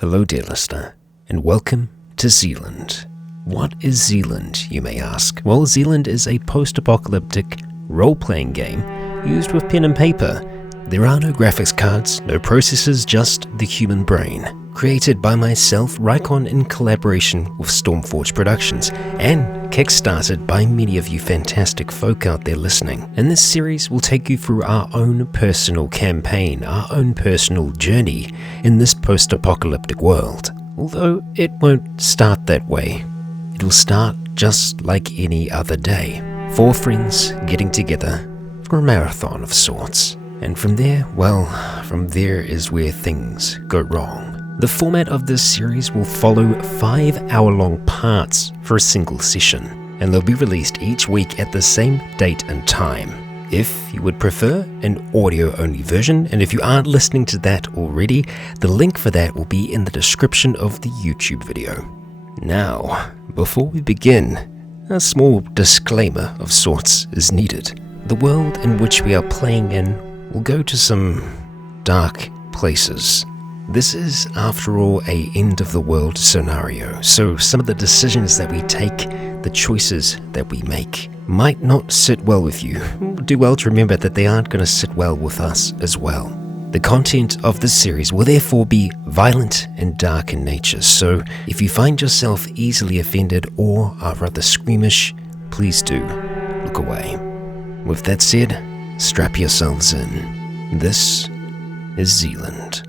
Hello dear listener, and welcome to Zealand. What is Zealand, you may ask? Well, Zealand is a post-apocalyptic role-playing game used with pen and paper. There are no graphics cards, no processors, just the human brain. Created by myself, Rycon, in collaboration with Stormforge Productions, and kickstarted by many of you fantastic folk out there listening. In this series, we'll take you through our own personal campaign, our own personal journey in this post-apocalyptic world. Although it won't start that way. It'll start just like any other day. Four friends getting together for a marathon of sorts. And from there is where things go wrong. The format of this series will follow 5-hour-long parts for a single session, and they'll be released each week at the same date and time. If you would prefer an audio-only version, and if you aren't listening to that already, the link for that will be in the description of the YouTube video. Now, before we begin, a small disclaimer of sorts is needed. The world in which we are playing in will go to some dark places. This is, after all, a end-of-the-world scenario, so some of the decisions that we take, the choices that we make, might not sit well with you. Do well to remember that they aren't going to sit well with us as well. The content of this series will therefore be violent and dark in nature, so if you find yourself easily offended or are rather squeamish, please do look away. With that said, strap yourselves in. This is Zealand.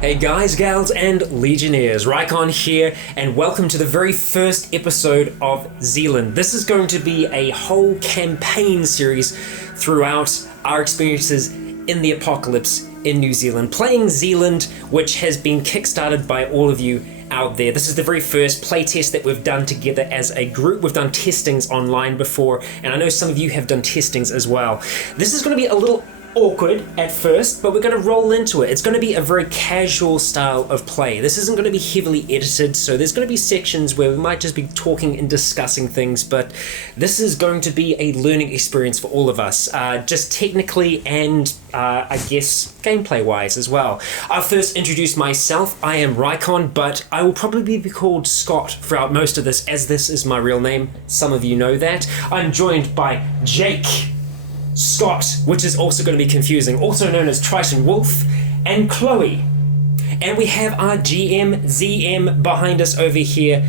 Hey guys, gals, and legionnaires, Rycon here, and welcome to the very first episode of Zealand. This is going to be a whole campaign series throughout our experiences in the apocalypse in New Zealand, playing Zealand, which has been kickstarted by all of you out there. This is the very first playtest that we've done together as a group. We've done testings online before, and I know some of you have done testings as well. This is going to be a little awkward at first, but we're going to roll into it. It's going to be a very casual style of play. This isn't going to be heavily edited, so there's going to be sections where we might just be talking and discussing things, but this is going to be a learning experience for all of us, just technically and I guess gameplay wise as well. I'll first introduce myself. I am Rycon, but I will probably be called Scott throughout most of this, as this is my real name. Some of you know that. I'm joined by Jake, Scott, which is also going to be confusing, also known as Triton Wolf, and Chloe. And we have our GM, ZM behind us over here,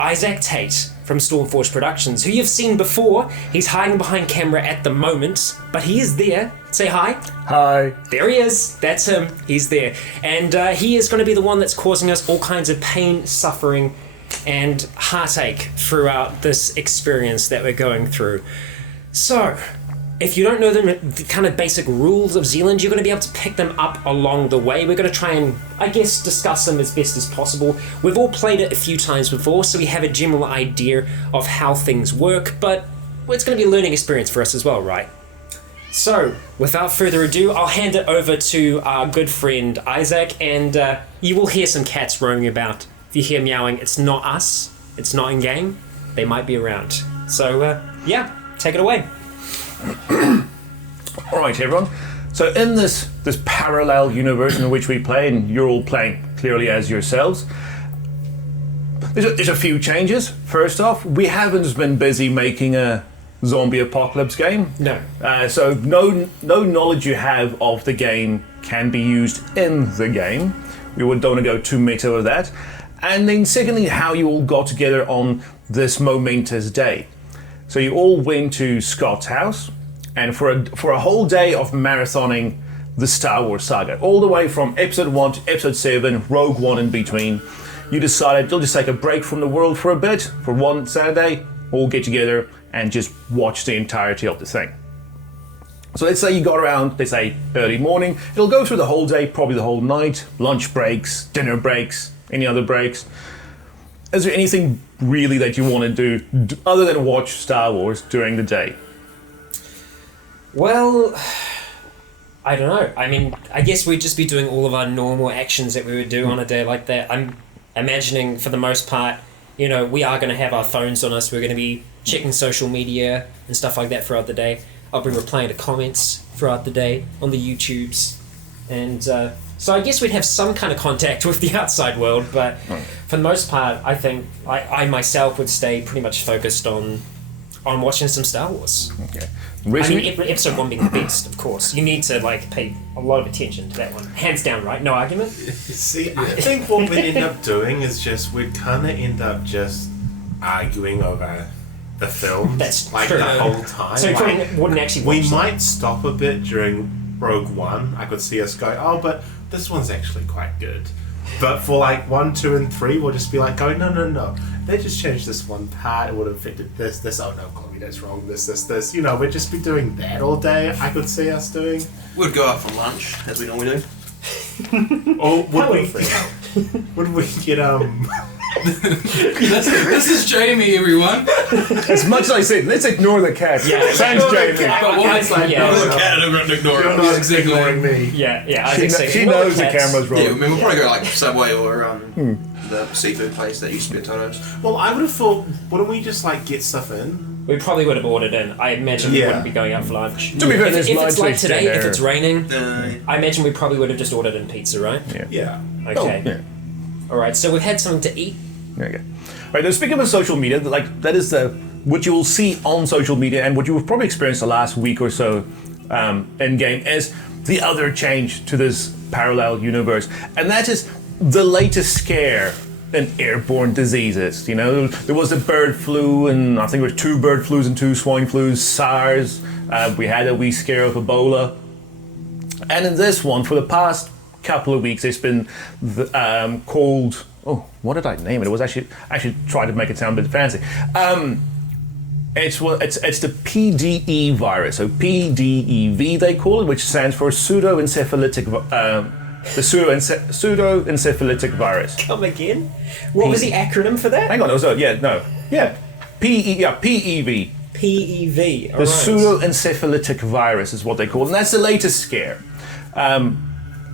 Isaac Tate from Stormforge Productions, who you've seen before. He's hiding behind camera at the moment, but he is there. Say hi. Hi. There he is. That's him. He's there. And he is going to be the one that's causing us all kinds of pain, suffering, and heartache throughout this experience that we're going through. So, if you don't know the kind of basic rules of Zealand, you're going to be able to pick them up along the way. We're going to try and, I guess, discuss them as best as possible. We've all played it a few times before, so we have a general idea of how things work, but it's going to be a learning experience for us as well, right? So, without further ado, I'll hand it over to our good friend Isaac, and you will hear some cats roaming about. If you hear meowing, it's not us. It's not in-game. They might be around. So, yeah, take it away. Alright everyone, so in this parallel universe in which we play, and you're all playing clearly as yourselves, there's a few changes. First off, we haven't been busy making a zombie apocalypse game. No. So no knowledge you have of the game can be used in the game. We don't want to go too meta with that. And then secondly, how you all got together on this momentous day. So you all went to Scott's house, and for a whole day of marathoning the Star Wars saga, all the way from episode 1 to episode 7, Rogue One in between, you decided you'll just take a break from the world for a bit, for one Saturday, all get together and just watch the entirety of the thing. So let's say you got around, let's say early morning, it'll go through the whole day, probably the whole night, lunch breaks, dinner breaks, any other breaks. Is there anything really that you want to do other than watch Star Wars during the day? Well, I don't know. I mean, I guess we'd just be doing all of our normal actions that we would do on a day like that. imagining for the most part, you know, we are going to have our phones on us. We're going to be checking social media and stuff like that throughout the day. I'll be replying to comments throughout the day on the YouTubes. And so I guess we'd have some kind of contact with the outside world, but for the most part, I think I myself would stay pretty much focused on watching some Star Wars. Okay. I mean, episode 1 being the best, of course. You need to like pay a lot of attention to that one. Hands down, right? No argument? See, I think what we'd end up doing is we'd kind of end up just arguing over the film. That's like true. the whole time. So like, wouldn't actually watch we them. might stop a bit during Rogue One. I could see us go, oh, but this one's actually quite good. But for like 1, 2, and 3, we'll just be like, going, no. They just changed this one part. It would have affected this. Oh no, Chloe, that's wrong. This. You know, we'd just be doing that all day. I could see us doing. We'd go out for lunch, as we normally do. Or would we get This is Jamie, everyone. As much as I said, let's ignore the cat. Yeah. Thanks, Jamie. But what It's like, no, the cat, I'm going to ignore You're it. not Yes, exactly. ignoring me. Yeah. I She, think so. she Well, knows the cats- camera's Yeah, I rolling. mean, we'll probably go like Subway or the seafood place that used to be at Toto's. Well, I would have thought, wouldn't we just like get stuff in? We probably would have ordered in. I imagine we Yeah. wouldn't be going out for lunch. To be fair, If there's it's lunch like list today, in if there. it's raining, Uh, I imagine we probably would have just ordered in pizza, right? Yeah. Okay. Oh, yeah. All right. So we've had something to eat. Okay. Right. Now, speaking of social media, like that is what you will see on social media, and what you have probably experienced the last week or so in game is the other change to this parallel universe, and that is the latest scare in airborne diseases. You know, there was the bird flu, and I think there were 2 bird flus and 2 swine flus, SARS. We had a wee scare of Ebola, and in this one, for the past couple of weeks, it's been called. Oh, what did I name it? It was actually tried to make it sound a bit fancy. It's the PDE virus, so PDEV they call it, which stands for pseudoencephalitic virus. Come again? What was the acronym for that? Hang on, PEV. PEV. The pseudoencephalitic virus is what they call it, and that's the latest scare.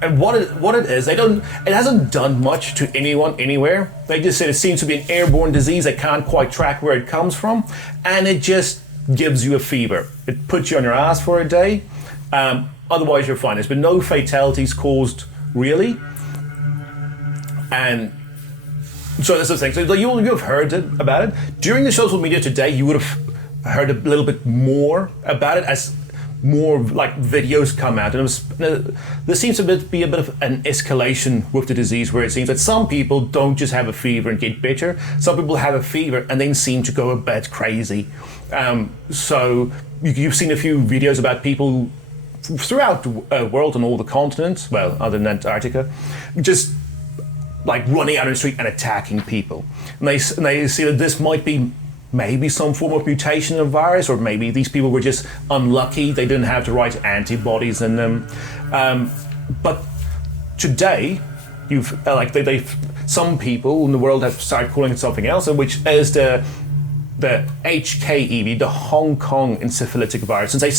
And what it is, it hasn't done much to anyone anywhere. They just said it seems to be an airborne disease. They can't quite track where it comes from, and it just gives you a fever. It puts you on your ass for a day. Otherwise, you're fine. There's been no fatalities caused, really. And so that's the thing. So you have heard about it. During the social media today, you would have heard a little bit more about it as more like videos come out, and there seems to be a bit of an escalation with the disease, where it seems that some people don't just have a fever and get better. Some people have a fever and then seem to go a bit crazy. So you've seen a few videos about people throughout the world on all the continents, well, other than Antarctica, just like running out on the street and attacking people. And they see that this might be maybe some form of mutation of virus, or maybe these people were just unlucky, they didn't have the right antibodies in them. But today, some people in the world have started calling it something else, which is the HKEV, the Hong Kong encephalitic virus, and they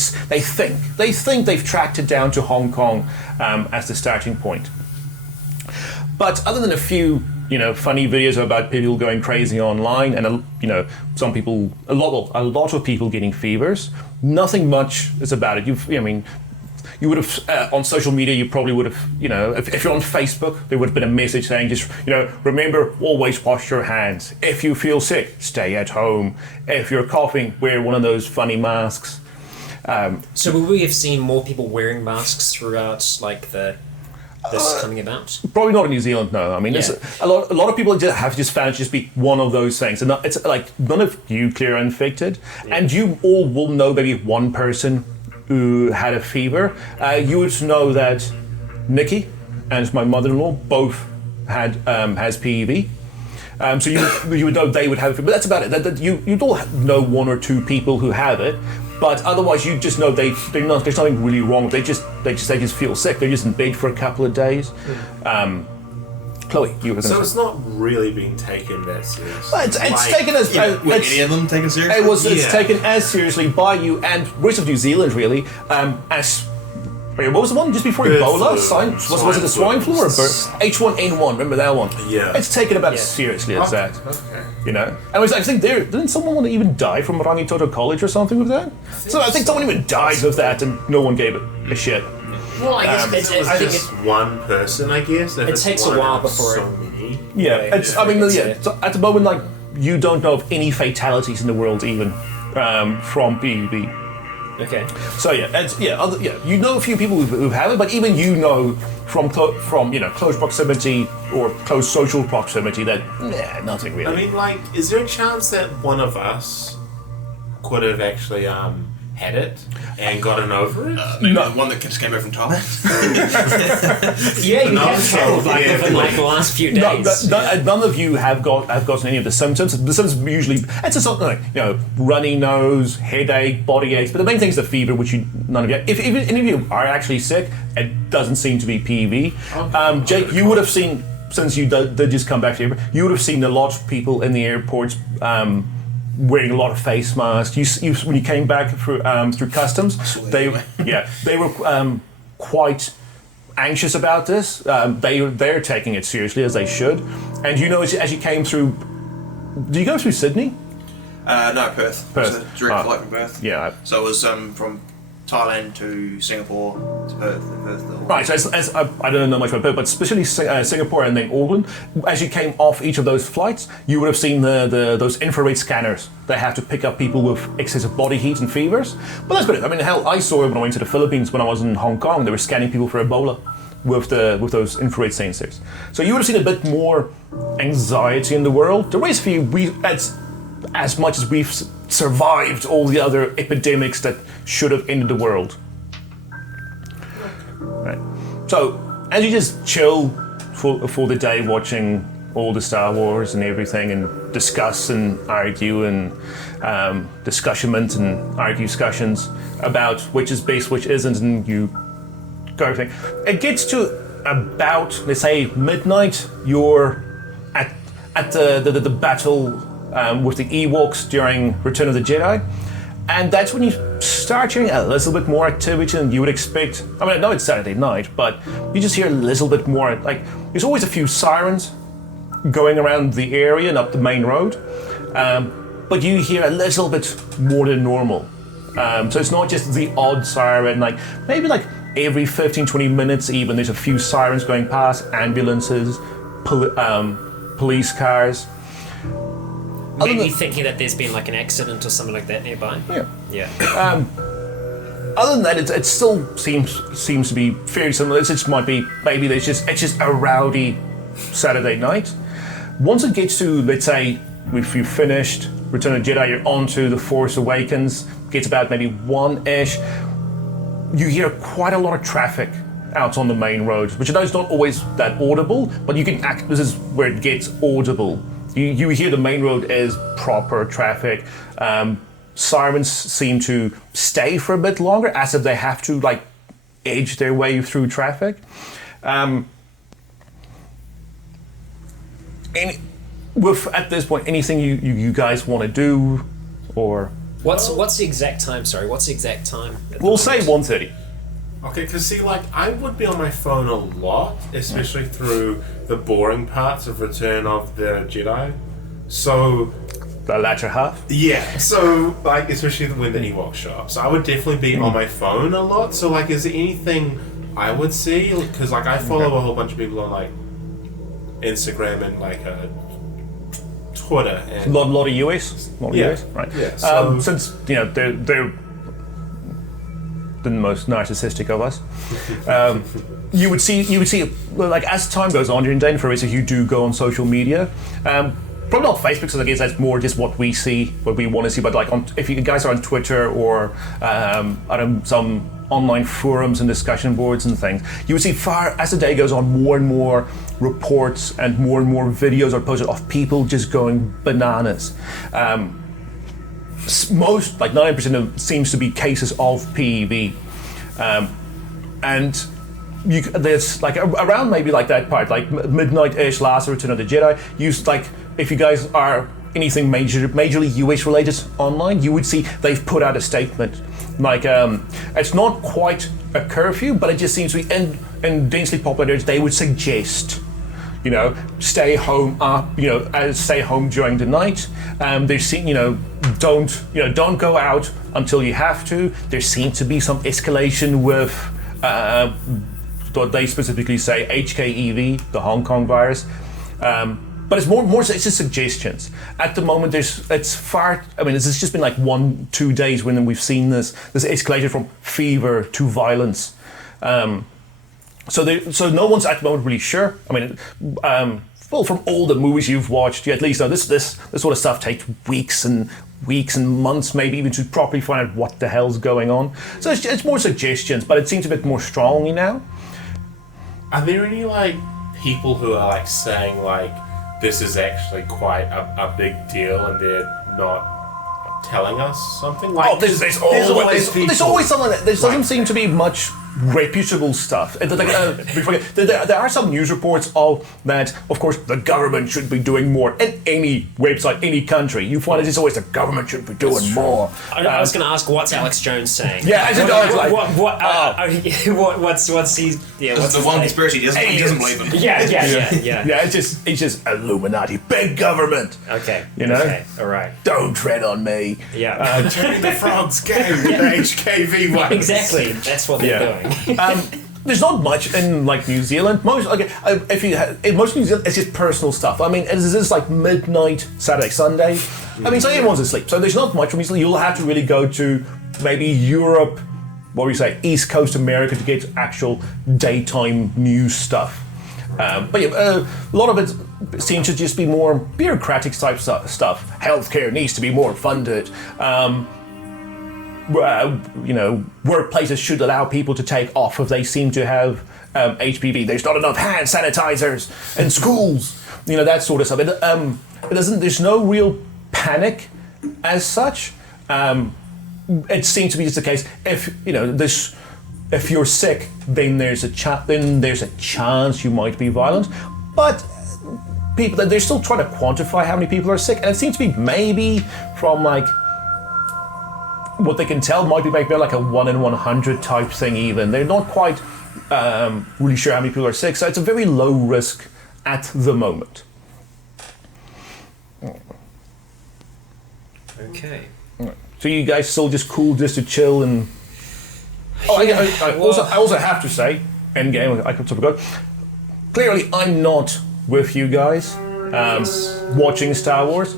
think they've tracked it down to Hong Kong as the starting point. But other than a few funny videos about people going crazy online, and some people, a lot of people getting fevers, nothing much is about it. You would have on social media. You probably would have, if you're on Facebook, there would have been a message saying, just remember, always wash your hands. If you feel sick, stay at home. If you're coughing, wear one of those funny masks. So will we have seen more people wearing masks throughout, like this coming about? Probably not in New Zealand, no. I mean, Yeah. a lot of people have just found it to just be one of those things. And it's like none of you clear infected. Yeah. And you all will know maybe one person who had a fever. You would know that Nikki and my mother-in-law both has PEV. So you would know they would have it. But that's about it. You'd all know 1 or 2 people who have it. But otherwise, you just know there's nothing really wrong. They just feel sick. They're just in bed for a couple of days. Chloe, you were going to. So it's not really being taken that seriously. Well, it's taken as were any of them taken seriously? It's taken as seriously by you and rest of New Zealand, really, as Wait, what was the one just before Bird Ebola? flu. Was it the swine flu or H1N1? Remember that one? Yeah. It's taken about as seriously as that. Okay. You know? And I think didn't someone even die from Rangitoto College or something with that? I think someone even died with that and no one gave it a shit. Well, I guess I think it's one person, I guess. It takes a while before so many. Yeah, so at the moment, like, you don't know of any fatalities in the world even from PvP. Okay. So you know a few people who have it, but even you know from close proximity or close social proximity that nothing really. I mean, like, is there a chance that one of us could have actually had it and gotten over it? Maybe the one that just came over from Thailand. Yeah, you have had like within like the last few days. None of you have gotten any of the symptoms. The symptoms usually it's just something like runny nose, headache, body aches. But the main thing is the fever, which none of you. If any of you are actually sick, it doesn't seem to be PV. Okay. Jake, you would have seen since you did just come back here. You would have seen a lot of people in the airports. Wearing a lot of face masks. You when you came back through customs, they were quite anxious about this. They're taking it seriously as they should. And as you came through, did you go through Sydney? No, Perth. Perth. It was a direct flight from Perth. Yeah. So it was from Thailand to Singapore to Perth. Right, so as I don't know much about Perth, but especially Singapore and then Auckland, as you came off each of those flights, you would have seen those infrared scanners. They have to pick up people with excessive body heat and fevers. But that's been it. I mean, hell, I saw it when I went to the Philippines when I was in Hong Kong. They were scanning people for Ebola with those infrared sensors. So you would have seen a bit more anxiety in the world. There is as much as we've survived all the other epidemics that should have ended the world. Right. So, as you just chill for the day watching all the Star Wars and everything and discuss and argue and discussions about which is best, which isn't, and you go everything. It gets to about, let's say, midnight, you're at the battle with the Ewoks during Return of the Jedi. And that's when you start hearing a little bit more activity than you would expect. I mean, I know it's Saturday night, but you just hear a little bit more. Like, there's always a few sirens going around the area and up the main road. But you hear a little bit more than normal. So it's not just the odd siren, like maybe like every 15, 20 minutes even, there's a few sirens going past, ambulances, police cars. Maybe thinking that there's been like an accident or something like that nearby. Yeah. Other than that, it still seems to be fairly similar. It just might be maybe it's just a rowdy Saturday night. Once it gets to, let's say, if you've finished Return of the Jedi, you're on to The Force Awakens. Gets about maybe 1-ish. You hear quite a lot of traffic out on the main roads, which I know is not always that audible, but you can this is where it gets audible. You hear the main road is proper traffic. Sirens seem to stay for a bit longer, as if they have to like edge their way through traffic. At this point, anything you guys want to do, or what's the exact time? Sorry, what's the exact time? We'll say 1:30. Okay, because see, like, I would be on my phone a lot, especially through the boring parts of Return of the Jedi. So... the latter half? Yeah, so, like, especially when the Ewok show up. So I would definitely be on my phone a lot. So, like, is there anything I would see? Because, like, I follow a whole bunch of people on, like, Instagram and, like, Twitter. And A lot of US? US? Right. Yeah, so... since, they're the most narcissistic of us. You would see, like, as time goes on during Dane for races, you do go on social media. Probably not Facebook, because I guess that's more just what we see, what we want to see. But like, if you guys are on Twitter or some online forums and discussion boards and things, you would see as the day goes on, more and more reports and more videos are posted of people just going bananas. Most, like 90% of them, seems to be cases of PEV, and there's like around maybe like that part, like midnight-ish, last Return of the Jedi. Like, if you guys are anything majorly US related online, you would see they've put out a statement. Like, it's not quite a curfew, but it just seems to be in densely populated areas. They would suggest, stay home stay home during the night. They seem, don't go out until you have to. There seems to be some escalation with what they specifically say HKEV, the Hong Kong virus. But it's more it's just suggestions. At the moment, it's just been like 1-2 days when we've seen this escalation from fever to violence. So no one's at the moment really sure. I mean, from all the movies you've watched, you at least know this sort of stuff takes weeks and months, maybe even to properly find out what the hell's going on. So it's more suggestions, but it seems a bit more strongly now. Are there any people who are saying this is actually quite a big deal and they're not telling us something? There's always something. There doesn't seem to be much reputable stuff. There are some news reports of that. Of course, the government should be doing more. In any website, any country, you find it's always the government should be doing more. I was going to ask, what's Alex Jones saying? Yeah, what's he? Yeah, what's the one conspiracy he doesn't believe in. Yeah. It's just Illuminati, big government. Okay. Okay, all right. Don't tread on me. Yeah. Turning the frogs game with the HKV ones. Exactly. That's what they're doing. There's not much in New Zealand. Most New Zealand, it's just personal stuff. I mean, it's just midnight Saturday, Sunday. I mean, so everyone's asleep. So there's not much from New Zealand. You'll have to really go to maybe Europe, East Coast America to get actual daytime news stuff. But a lot of it seems to just be more bureaucratic type stuff. Healthcare needs to be more funded. Workplaces should allow people to take off if they seem to have HPV. There's not enough hand sanitizers in schools. That sort of stuff. It doesn't. There's no real panic as such. It seems to be just the case. If you're sick, then there's a chance you might be violent. But they're still trying to quantify how many people are sick, and it seems to be maybe from what they can tell might be maybe a 1 in 100 type thing even. They're not quite really sure how many people are sick, so it's a very low risk at the moment. Okay. So you guys still just cool just to chill and... I also have to say, endgame, I forgot, clearly I'm not with you guys. Watching Star Wars.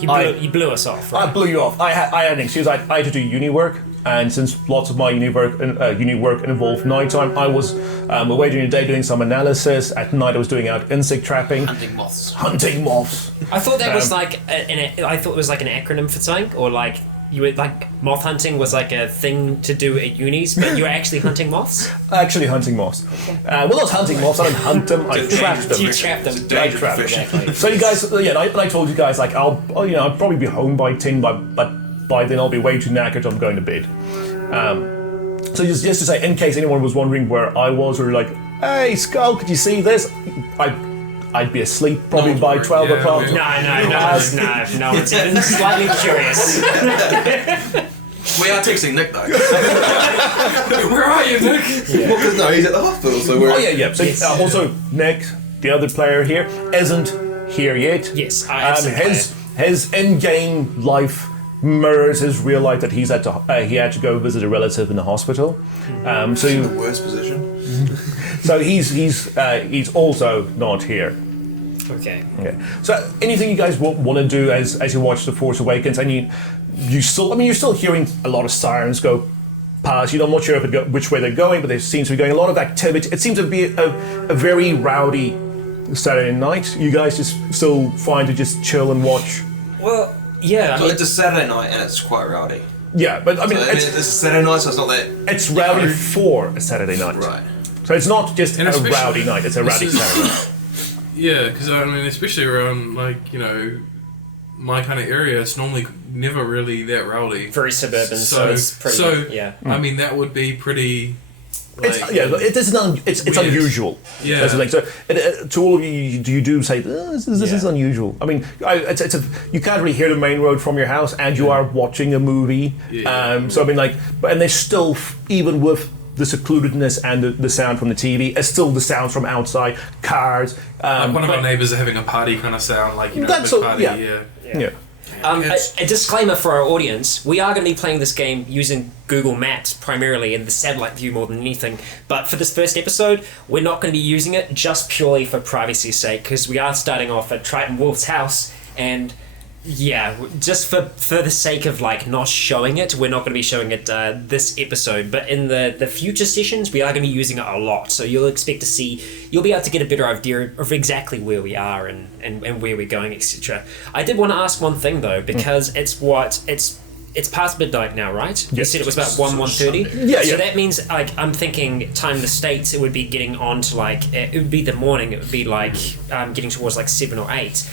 You blew us off, right? I blew you off. I had an excuse. I had to do uni work, and since lots of my uni work involved nighttime, I was away during the day doing some analysis. At night, I was doing out insect trapping, Hunting moths. I thought that was I thought it was an acronym for something, or you were moth hunting was a thing to do at unis, but you were actually hunting moths? Actually hunting moths. Well, not hunting moths, I don't hunt them, I trap them. You trap them. I trap them. Exactly. So you guys, I told you guys, I'll probably be home by 10, but by then I'll be way too knackered, I'm going to bed. So just to say, in case anyone was wondering where I was, or hey, Skull, could you see this? I'd be asleep probably by 12 o'clock. No, it's even slightly curious. We are texting Nick though. Where are you, Nick? Well, because no, he's at the hospital, so we're... Oh yeah. So also, Nick, the other player here, isn't here yet. Yes, his in-game life mirrors his real life that he had to go visit a relative in the hospital. So in the worst position. So he's also not here. Okay. So anything you guys want to do as you watch The Force Awakens, and you're still hearing a lot of sirens go past. I'm not sure which way they're going, but there seems to be going a lot of activity. It seems to be a very rowdy Saturday night. You guys just still find to just chill and watch. Well, yeah. So it's a Saturday night and it's quite rowdy. Yeah, but it's a Saturday night, so it's not that. It's rowdy for a Saturday night. Right. So it's not just a rowdy night, it's a rowdy Saturday night. Yeah, because especially around my kind of area, it's normally never really that rowdy. Very suburban, so it's pretty. That would be pretty. It's unusual. Yeah. That's the thing. So to all of you, you do say this is unusual. I mean, you can't really hear the main road from your house, and you are watching a movie. Yeah. So I mean, and there's still even with the secludedness and the sound from the TV is still the sounds from outside, cars. Like one of our neighbours are having a party kind of sound, like, you know, That's a big all- party, yeah. Yeah. A disclaimer for our audience: we are going to be playing this game using Google Maps primarily in the satellite view more than anything. But for this first episode, we're not going to be using it just purely for privacy's sake, because we are starting off at Triton Wolf's house, and yeah, just for the sake of like not showing it, we're not going to be showing it this episode. But in the future sessions, we are going to be using it a lot, so you'll be able to get a better idea of exactly where we are and where we're going, etc. I did want to ask one thing though, because it's past midnight now, right? You said it was about 1:30. Yeah, So yeah. that means like I'm thinking time in the States, it would be getting on to like it would be the morning. It would be like getting towards like 7 or 8.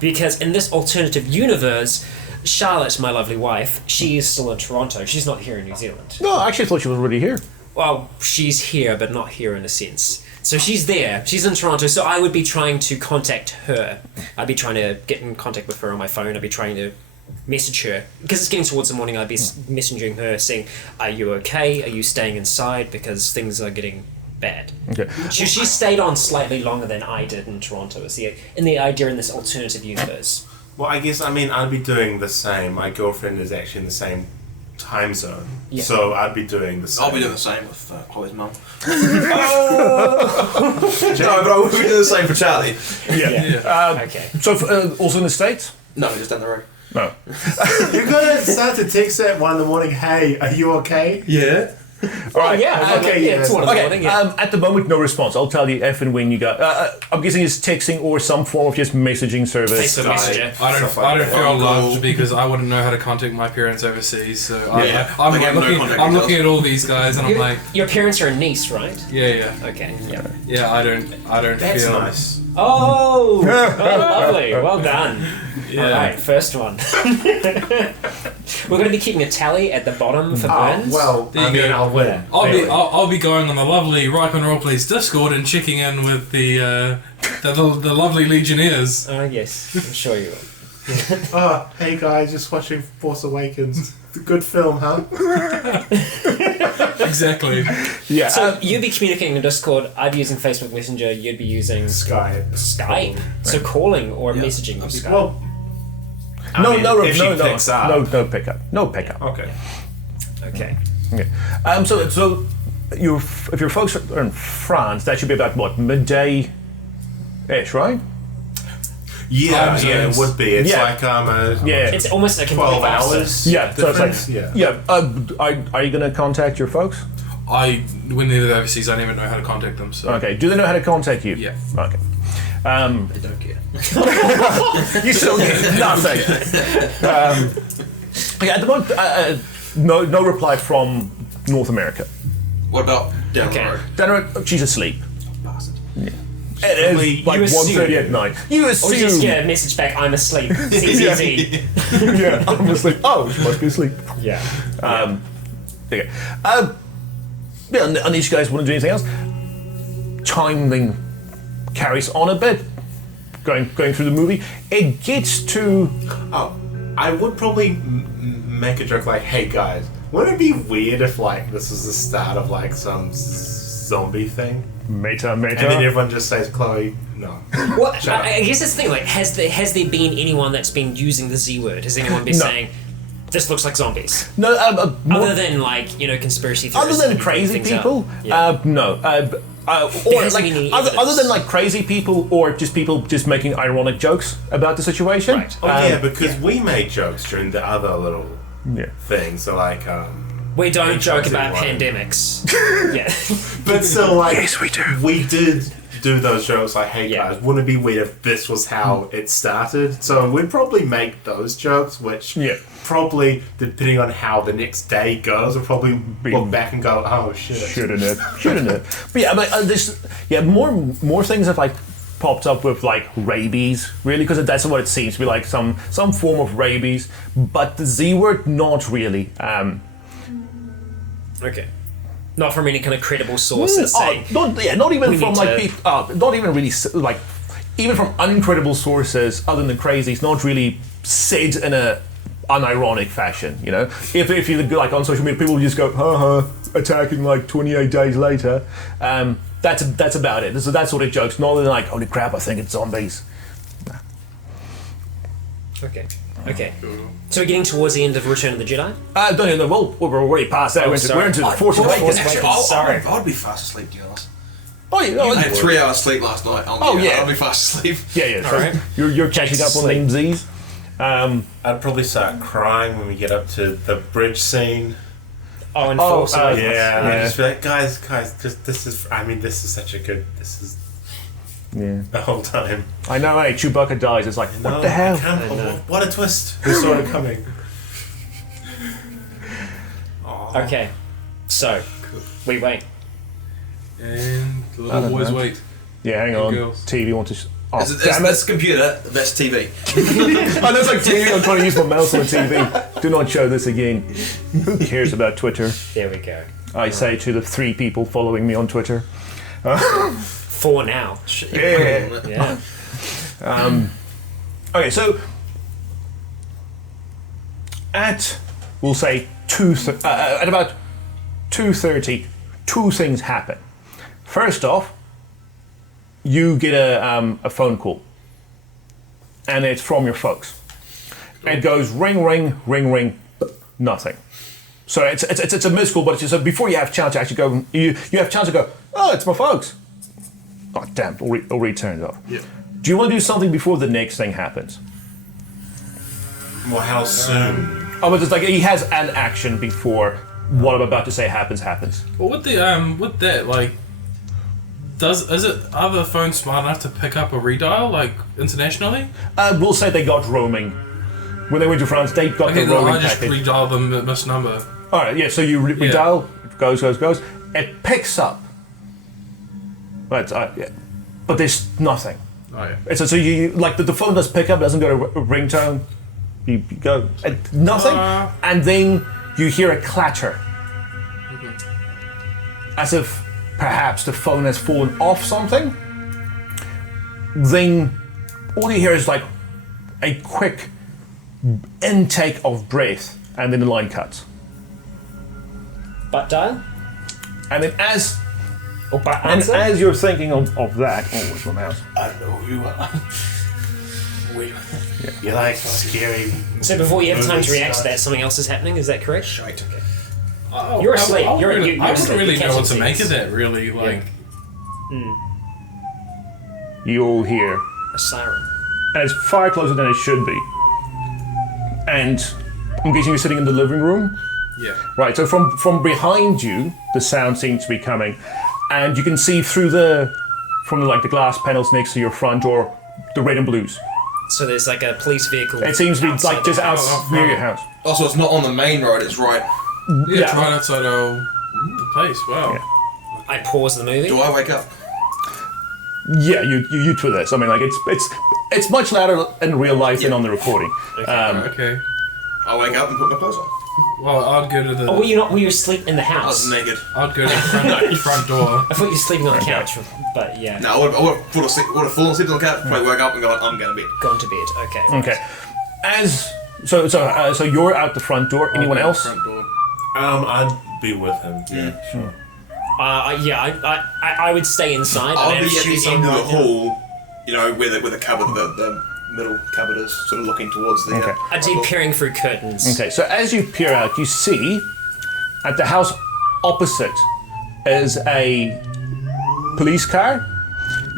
Because in this alternative universe, Charlotte, my lovely wife, she is still in Toronto. She's not here in New Zealand. No, I actually thought she was already here. Well, she's here, but not here in a sense. So she's there. She's in Toronto. So I would be trying to contact her. I'd be trying to get in contact with her on my phone. I'd be trying to message her, because it's getting towards the morning. I'd be messaging her saying, are you okay? Are you staying inside? Because things are getting bad. Okay. She stayed on slightly longer than I did in Toronto, is the idea in this alternative universe. Well, I guess, I mean, I'd be doing the same. My girlfriend is actually in the same time zone. Yeah. So I'd be doing the same. I'll be doing the same with Chloe's mum. No, but I would be doing the same for Charlie. Yeah. Okay. So also in the States? No, just down the road. No. You're going to start to text her at 1 in the morning, hey, are you okay? Yeah. All right. Yeah, okay, yeah. It's 1 in the Okay, morning, yeah. at the moment, no response. I'll tell you if and when you got. I'm guessing it's texting or some form of just messaging service. Facebook Messenger. I don't feel loved because I wouldn't know how to contact my parents overseas. So I'm looking at all these guys and I'm like, Your parents are in Nice, right? yeah. Okay. Yeah. Yeah, I don't That's feel nice. Oh, lovely. Well done. Yeah. All right, first one. We're going to be keeping a tally at the bottom for burns. Well, There you go. I'll win. I'll be going on the lovely Rycon Roleplays Discord and checking in with the lovely Legionnaires. Yes, I'm sure you will. Oh, hey guys, just watching Force Awakens. Good film, huh? Exactly. Yeah. So you'd be communicating in Discord, I'd be using Facebook Messenger, you'd be using Skype. So calling or messaging with Skype. Well, no pickup. No pickup. Okay. Okay. Yeah. So if your folks are in France, that should be about what, midday-ish, right? Yeah, Time it zones. would be. It's Yeah. like Yeah. It's almost like 12 hours. Yeah. So it's like difference? Are you gonna contact your folks? When they're overseas, I never know how to contact them. So Okay. Do they know how to contact you? Yeah. Okay. I don't care. You still get nothing. At the moment, no reply from North America. What about down the road? Then she's asleep. Bastard. It is like you 1:30 at night. You Or just assume. get a message back, I'm asleep. CCC. Yeah, I'm asleep. Oh, she must be asleep. Yeah. Okay. Unless you guys want to do anything else, timing carries on a bit. Going through the movie, it gets to. Oh, I would probably make a joke like, hey guys, wouldn't it be weird if like this was the start of like some zombie thing? Meta. And then everyone just says, Chloe, no. Well, I guess that's the thing. Like, has there been anyone that's been using the Z word? Has anyone been No. saying this looks like zombies? No, Other than like conspiracy theories. other than and crazy things people, out. no. Or hasn't like been any other evidence. than like crazy people, or just people just making ironic jokes about the situation. Right. Oh yeah, because we made jokes during the other little Yeah. thing. So like, We don't joke H1Z1. about pandemics. Yeah. but still like, Yes, we do. We did do those jokes like, hey Yeah. guys, wouldn't it be weird if this was how it started? So we'd probably make those jokes, which Yeah. probably, depending on how the next day goes, we'll probably look back and go, oh shit. Shouldn't it? But yeah, more things have like popped up with like rabies, really, because that's what it seems to be, like some form of rabies. But the Z word, not really. Okay. Not from any kind of credible source that's saying. Not even we from need like to- people. Not even really like, even from uncredible sources other than crazies. Not really said in a unironic fashion. You know, if you like on social media, people just go, ha ha. attacking like 28 days later. That's about it. So that sort of jokes. Not really like, holy crap, I think it's zombies. Okay. So we're getting towards the end of Return of the Jedi? Don't even know. Well, we're already past that. We're into the Force Awakens. Sorry. I'd be fast asleep, to be honest. Oh, yeah. I had 3 hours sleep last night. I'd be fast asleep. Yeah. So Alright. you're catching up on the Mz's. I'd probably start crying when we get up to the bridge scene. Oh, and Force Awakens. Yeah, and I'd just be like, guys, just this is such a good. This is the whole time. I know, hey, Chewbacca dies. It's like, what the hell? What a twist! We saw it coming. Okay, so we wait. And the little boys wait. Yeah, hang on. Girls. TV wants to. Oh, Damn it. Computer, that's TV. I know it's like TV. I'm trying to use my mouse on the TV. Do not show this again. Who cares about Twitter? There we go. I say to the 3 people following me on Twitter. 4 now. Yeah. Okay, so at we'll say at about 2:30, 2 things happen. First off, you get a phone call, and it's from your folks. It goes ring, ring, ring, ring, nothing. So it's a missed call, but it's just so before you have a chance to actually go, you have a chance to go. Oh, it's my folks. Oh damn! Already turned off. Yeah. Do you want to do something before the next thing happens? Well, how soon? Oh, but it's like he has an action before what I'm about to say happens. Well, with that, like, are the phones smart enough to pick up a redial, like, internationally? We'll say they got roaming. When they went to France, they got the roaming I just package. redial the missed number. All right, yeah. So you redial, goes. It picks up, but there's nothing. Oh, yeah. It's so you like the phone does pick up, doesn't go to ringtone. You go nothing, and then you hear a clatter, as if perhaps the phone has fallen off something. Then all you hear is like a quick intake of breath, and then the line cuts. Butt dial? And then as you're thinking of that, where's my mouse? I know who you are. You're like scary. So before you have time to react to that, something else is happening, is that correct? Shite. Oh, You're asleep. I wouldn't asleep. really You're know what to catching make scenes. of that, really. Like, You all hear, A siren. and it's far closer than it should be. And I'm guessing you're sitting in the living room. yeah. Right, so from behind you, the sound seems to be coming, and you can see through from the glass panels next to your front door, the red and blues. So there's like a police vehicle. It seems to be outside like just the out house. near your house. Also, it's not on the main road, it's right. Yeah, Yeah. it's right outside the place. Wow. Yeah. I pause the movie. Do I wake up? Yeah, you for this. I mean, like it's much louder in real life than on the recording. Okay. I wake up and put my clothes on. Well, I'd go to the. Oh, were you asleep in the I house? was naked. I'd go to the front door. I thought you were sleeping on the couch, but yeah. No, I would have fallen asleep on the couch, probably woke up and gone, I'm going to bed. Gone to bed. Okay. Okay. So you're out the front door. Anyone else? Front door. I'd be with him. Yeah, sure. I would stay inside. I'll and be have at the shoes end on of the right now. hall, you know, where the cupboard, the middle cupboard is, sort of looking towards the... Okay. I'd be peering through curtains. Okay, so as you peer out, you see at the house opposite is a police car.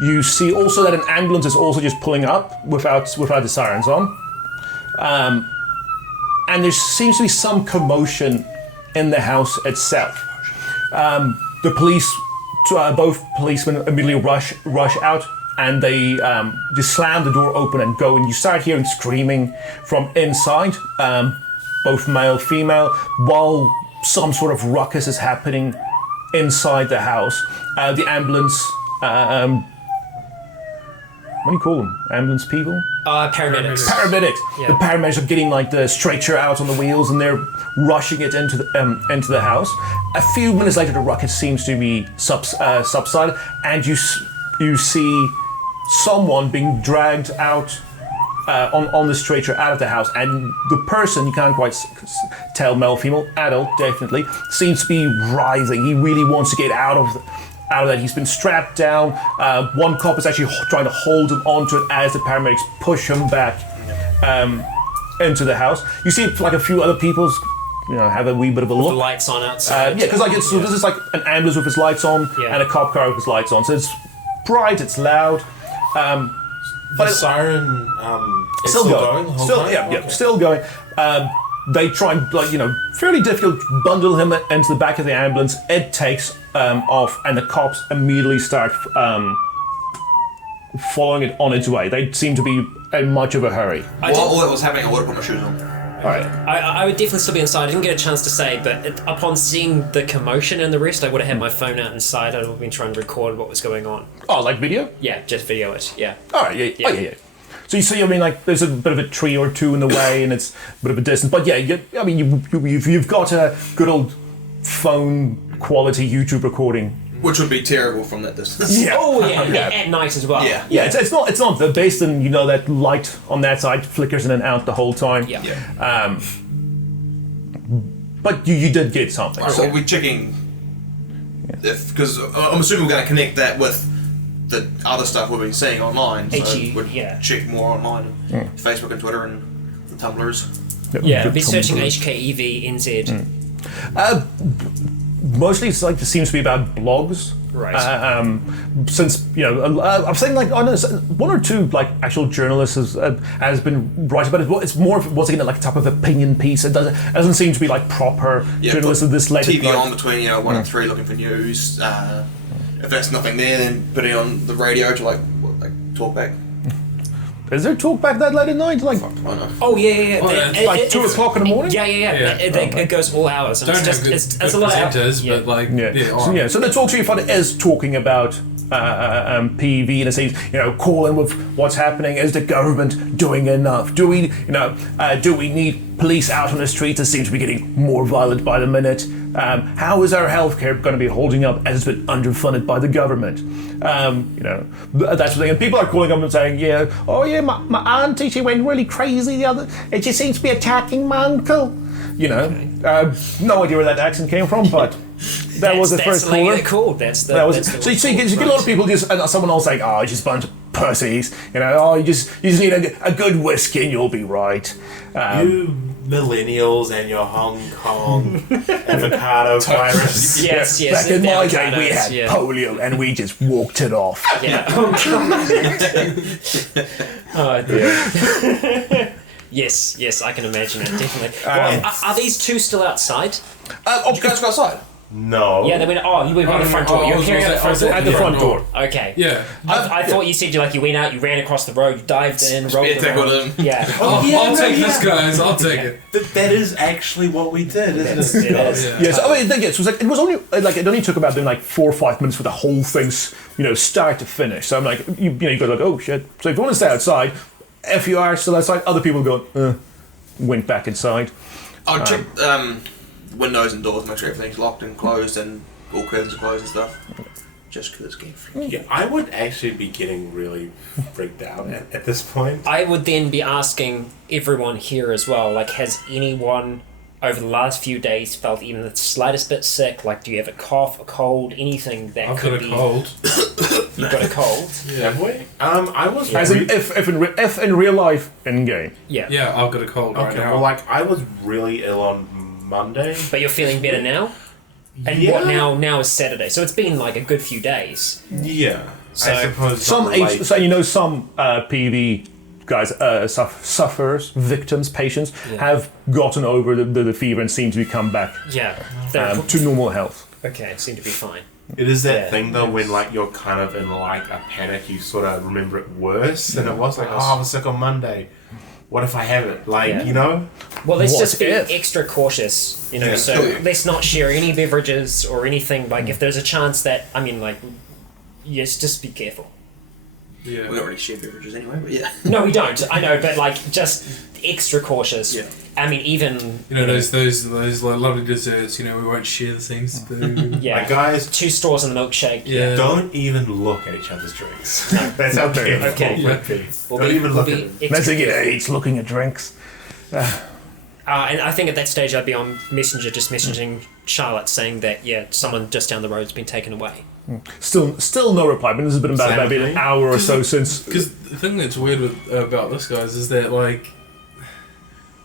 You see also that an ambulance is also just pulling up without the sirens on. And there seems to be some commotion in the house itself. The police, both policemen immediately rush out, and they just slam the door open and go, and you start hearing screaming from inside, both male, female, while some sort of ruckus is happening inside the house. The ambulance, what do you call them? Ambulance people? Paramedics. Paramedics. Yeah. The paramedics are getting like the stretcher out on the wheels, and they're rushing it into the house. A few minutes later, the ruckus seems to be subsided, and you see someone being dragged out on the stretcher out of the house, and the person, you can't quite tell, male, female, adult, definitely, seems to be writhing. He really wants to get out of that. He's been strapped down. One cop is actually trying to hold him onto it as the paramedics push him back into the house. You see like a few other people's, have a wee bit of a look. The lights on outside. Because this is like an ambulance with its lights on and a cop car with its lights on. So it's bright, it's loud. The siren is still going. The whole time? Still going. They try and fairly difficult bundle him into the back of the ambulance. It takes off, and the cops immediately start following it on its way. They seem to be in much of a hurry. While that was happening, I would have put my shoes on. Alright. I would definitely still be inside. I didn't get a chance to say, but upon seeing the commotion and the rest, I would have had my phone out inside. I would have been trying to record what was going on. Oh, like video? Yeah, just video it. Yeah. Alright, yeah. So you see, there's a bit of a tree or two in the way, and it's a bit of a distance. But you've got a good old phone quality YouTube recording, which would be terrible from that distance. Yeah. Oh yeah, at night as well. Yeah. Yeah, it's not the best, and that light on that side flickers in and out the whole time. Yeah. But you did get something. Right, so we're checking because I'm assuming we're going to connect that with the other stuff we've been seeing online. So we'd check more online, Facebook and Twitter and the Tumblrs. Yeah, be searching HKEV NZ. Mostly, it seems to be about blogs. Right. Since I've seen one or two actual journalists has been writing about it. It's more of what's like a type of opinion piece. It doesn't seem to be proper journalism this late. TV on between 1 and 3 looking for news. If that's nothing there, then putting on the radio to talk back. Is there talk back that late at night? Oh yeah. It's 2 o'clock in the morning. Yeah. It goes all hours. And it's a lot of presenters, but So the talk show you find is talking about PV, and it says call in with what's happening. Is the government doing enough? Do we need police out on the streets that seem to be getting more violent by the minute? How is our healthcare going to be holding up as it's been underfunded by the government? That's the thing. And people are calling up and saying, my auntie, she went really crazy the other, and she seems to be attacking my uncle. No idea where that accent came from, but that was the first caller. So you get a lot of people and someone else saying, oh, just a bunch of pussies. You just need a good whiskey and you'll be right. You millennials and your Hong Kong avocado virus. Yes. Back in my day, we had polio and we just walked it off. Yeah. Oh dear. Yes, I can imagine it, definitely. Are these two still outside? Did you guys go outside? No. Yeah, they went. Oh, you went by the front door. You're carrying out the front door. At the front door. Okay. Yeah. I thought you said you went out, you ran across the road, you dived in, rolled around. Yeah. I'll take this, guys. I'll take it. That is actually what we did, isn't it? It is. Yes. It was only it only took about 4 or 5 minutes for the whole thing, start to finish. So I'm you go oh shit. So if you want to stay outside, if you are still outside, other people go went back inside. I'll check windows and doors, make sure everything's locked and closed and all curtains are closed and stuff. Just because it's getting freaky. Yeah, I would actually be getting really freaked out at this point. I would then be asking everyone here as well, has anyone over the last few days felt even the slightest bit sick? Do you have a cough, a cold, anything that I've could got a cold. You've got a cold? Yeah. Have we? I was... As in, if in real life, in game. Yeah. Yeah, I've got a cold right now. Well, I was really ill on Monday. But you're feeling better now? And what now is Saturday, so it's been a good few days. Yeah. So I suppose some PV guys, sufferers, victims, patients have gotten over the fever and seem to come back to normal health. Okay, seem to be fine. It is that thing though when you're kind of in a panic, you sort of remember it worse than it was. I was sick on Monday. What if I have it? Well, let's just be extra cautious, so let's not share any beverages or anything. If there's a chance that, yes, just be careful. Yeah. We don't really share beverages anyway, but yeah. No, we don't. I know, but just extra cautious. Yeah. I mean, even those like lovely desserts. We won't share the same spoon. yeah, like, guys, 2 straws and a milkshake. Yeah. Don't even look at each other's drinks. That's okay. Don't even look at them. That's like it's looking at drinks. And I think at that stage I'd be on Messenger, just messaging Charlotte saying that someone just down the road's been taken away. Still no reply. But this has been about maybe an hour or so since. Because the thing that's weird about this, guys, is that like,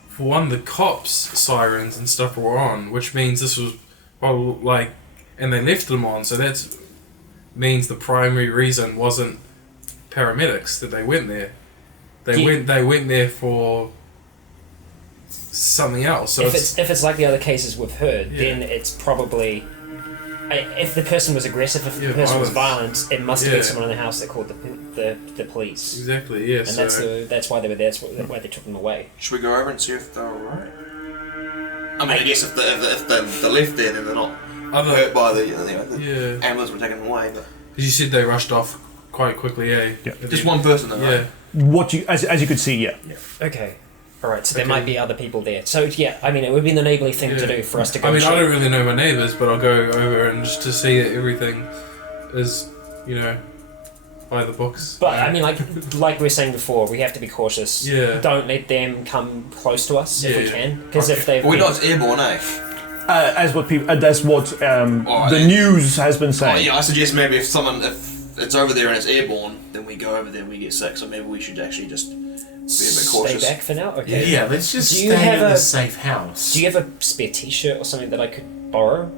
for one, the cops' sirens and stuff were on, which means this was and they left them on, so that means the primary reason wasn't paramedics that they went there. They went there for something else. So if it's like the other cases we've heard, then it's probably if the person was aggressive, if the person was violent, it must have been someone in the house that called the police. Exactly. Yeah. And that's why they were there. That's why they took them away. Should we go over and see if they're alright? I mean, I guess if they're left there, then they're not hurt by the ambulance were taken away. But because you said they rushed off quite quickly, Yeah. Just one person, though. Yeah. Right? What you as you could see, Okay. Alright, so there might be other people there. So, I mean, it would be the neighbourly thing to do for us to go I check. I don't really know my neighbours, but I'll go over and just to see that everything is, by the books. But, I mean, like we were saying before, we have to be cautious. Yeah. Don't let them come close to us if we can. Because if they've we know it's airborne, eh? that's what the news has been saying. I suggest maybe if it's over there and it's airborne, then we go over there and we get sick. So maybe we should actually just be a bit cautious. Stay back for now? Okay. Yeah, let's just stay in the safe house. Do you have a spare t-shirt or something that I could borrow?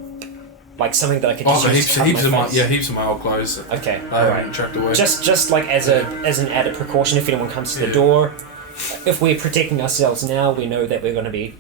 Like something that I could just use to cover my face? Heaps of my old clothes. Okay, alright. Chucked away. Just like as an added precaution, if anyone comes to the door, if we're protecting ourselves now, we know that we're going to be,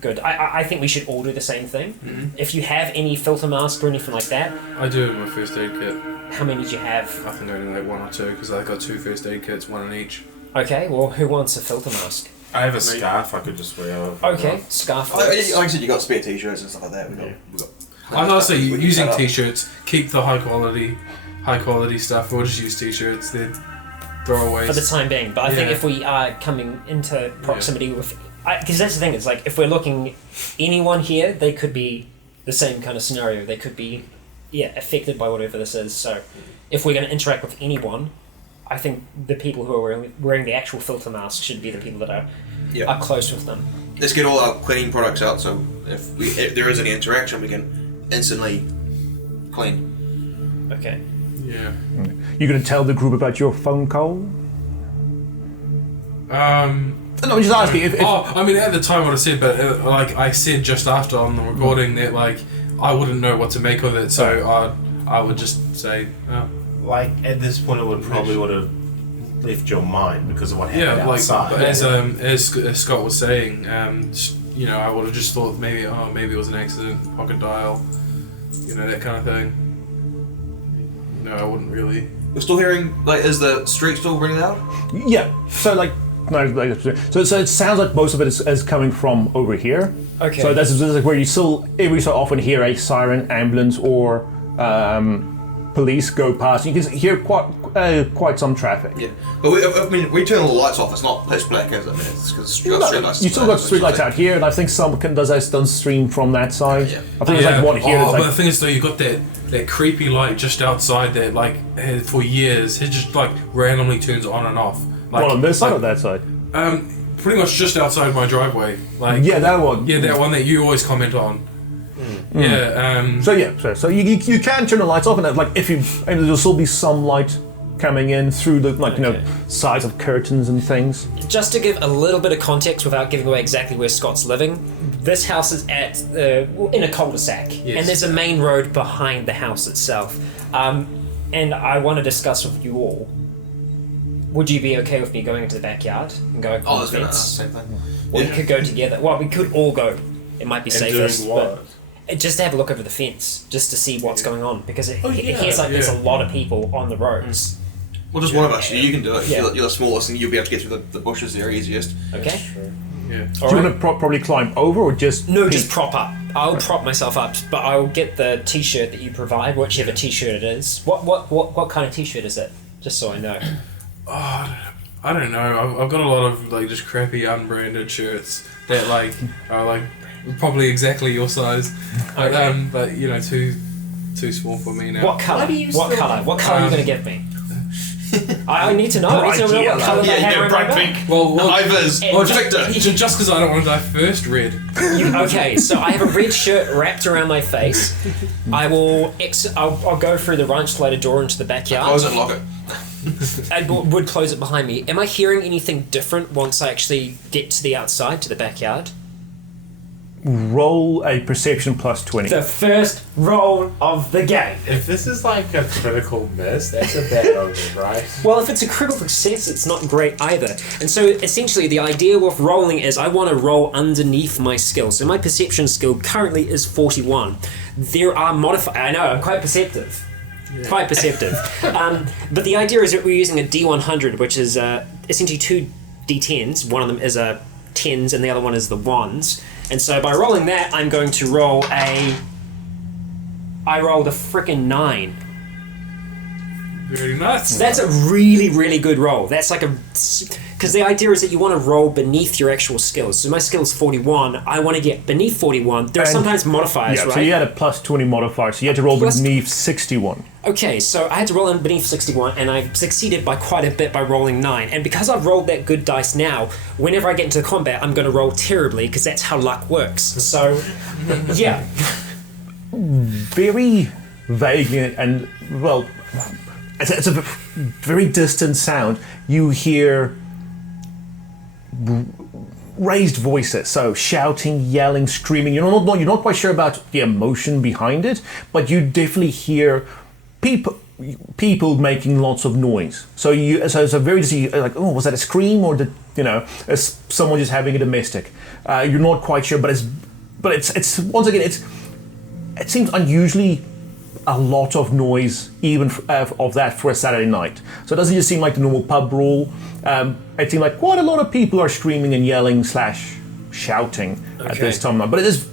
good. I think we should all do the same thing. Mm-hmm. If you have any filter mask or anything like that, I do have my first aid kit. How many did you have? I think only like 1 or 2 because I got 2 first aid kits, 1 in each. Okay, well, who wants a filter mask? I have a scarf I could just wear over. Okay, scarf. Like I said, you got spare t-shirts and stuff like that. We got I was say using t-shirts, keep the high quality stuff. We'll just use t-shirts. They're throwaways for the time being. But I think if we are coming into proximity with, because that's the thing. It's like if we're looking anyone here, they could be the same kind of scenario. They could be affected by whatever this is. So if we're going to interact with anyone, I think the people who are wearing the actual filter mask should be the people that are close with them. Let's get all our cleaning products out, so if there is any interaction, we can instantly clean. Okay. Yeah. You're going to tell the group about your phone call? No, I'm just asking. I mean, at the time, what I said, but I said just after on the recording that I wouldn't know what to make of it, so I would just say. Like at this point, it would have left your mind because of what happened outside. But as Scott was saying, I would have just thought maybe it was an accident, pocket dial, that kind of thing. No, I wouldn't really. We're still hearing is the street still ringing loud? Yeah. So so it sounds like most of it is coming from over here. Okay. So that's where you still every so often hear a siren, ambulance, or police go past. You can hear quite some traffic. Yeah, but we turn all the lights off. It's not pitch black, is it? It's because street lights. You still got street lights out here, and I think some does stream from that side. Yeah. I think there's like one here. But the thing is, though, you got that creepy light just outside that, for years, it just randomly turns on and off. On this side or that side? Pretty much just outside my driveway. That one. Yeah, that one that you always comment on. Yeah. So you can turn the lights off, and there'll still be some light coming in through the sides of curtains and things. Just to give a little bit of context without giving away exactly where Scott's living, this house is in a cul-de-sac, and there's a main road behind the house itself. And I want to discuss with you all. Would you be okay with me going into the backyard and going on the fence? Same thing. Or we could go together. Well, we could all go. It might be safest. Doing what? But just to have a look over the fence, just to see what's going on, because it hears there's a lot of people on the roads. Well, just one of us. You can do it. Yeah. You're the smallest, and you'll be able to get through the bushes there easiest. Okay. Yeah. Do you want to probably climb over or just? No, just prop up. I'll prop myself up, but I'll get the t-shirt that you provide, whichever t-shirt it is. What kind of t-shirt is it? Just so I know. I don't know. I've got a lot of like just crappy unbranded shirts that like are like probably exactly your size, but you know too small for me now. What colour? What colour are you going to give me? I need to know. I need to know what colour they have. Bright pink. Well, Victor. Just because I don't want to die first, red. Okay, so I have a red shirt wrapped around my face. I'll go through the ranch-lighted door into the backyard. Close it, lock it. I would close it behind me. Am I hearing anything different once I actually get to the outside, to the backyard? Roll a perception plus 20. The first roll of the game. If this is like a critical miss, that's a bad omen, right? Well, if it's a critical success, it's not great either. And so, essentially, the idea with rolling is I want to roll underneath my skill. So my perception skill currently is 41. There are modifiers. I know, I'm quite perceptive. Yeah. Quite perceptive. But the idea is that we're using a D100, which is essentially 2 D10s. One of them is a 10s and the other one is the 1s. And so by rolling that, I'm going to roll I rolled a frickin' 9. Very nice. That's a really, really good roll. That's like because the idea is that you want to roll beneath your actual skills. So my skill is 41. I want to get beneath 41. There are sometimes modifiers, right? So you had a plus 20 modifier, so you had to roll beneath 61. Okay, so I had to roll in beneath 61, and I succeeded by quite a bit by rolling 9. And because I've rolled that good dice now, whenever I get into combat, I'm going to roll terribly, because that's how luck works. So, yeah. Very vague and, well, it's a very distant sound. You hear raised voices, so shouting, yelling, screaming. You're not quite sure about the emotion behind it, but you definitely hear people making lots of noise. So it's a very like, oh, was that a scream or is someone just having a domestic? You're not quite sure, but it's once again it seems unusually a lot of noise, even of that for a Saturday night. So it doesn't just seem like the normal pub brawl. It seems like quite a lot of people are screaming and yelling / shouting at this time. But it is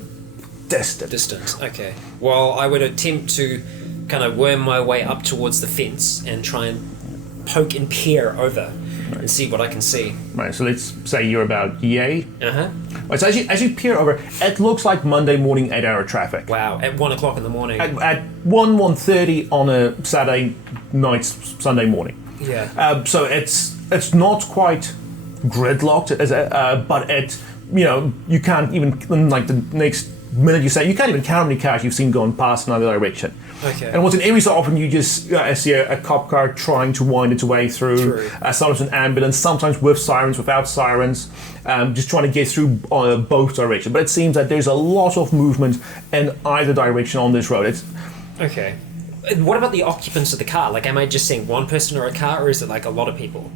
distant. Okay. Well, I would attempt to kind of worm my way up towards the fence and try and poke and peer over and see what I can see. Right, so let's say you're about yay. Uh-huh. Right, so as you peer over, it looks like Monday morning 8-hour traffic. Wow, at 1 o'clock in the morning. At 1:30 on a Saturday night, Sunday morning. Yeah. So it's not quite gridlocked, but you can't even, like the next minute you say, you can't even count how many cars you've seen going past in another direction. Okay. And once in every so often you just see a cop car trying to wind its way through. Sometimes an ambulance, sometimes with sirens, without sirens, just trying to get through both directions. But it seems that there's a lot of movement in either direction on this road. Okay. What about the occupants of the car? Like, am I just seeing one person or a car, or is it like a lot of people?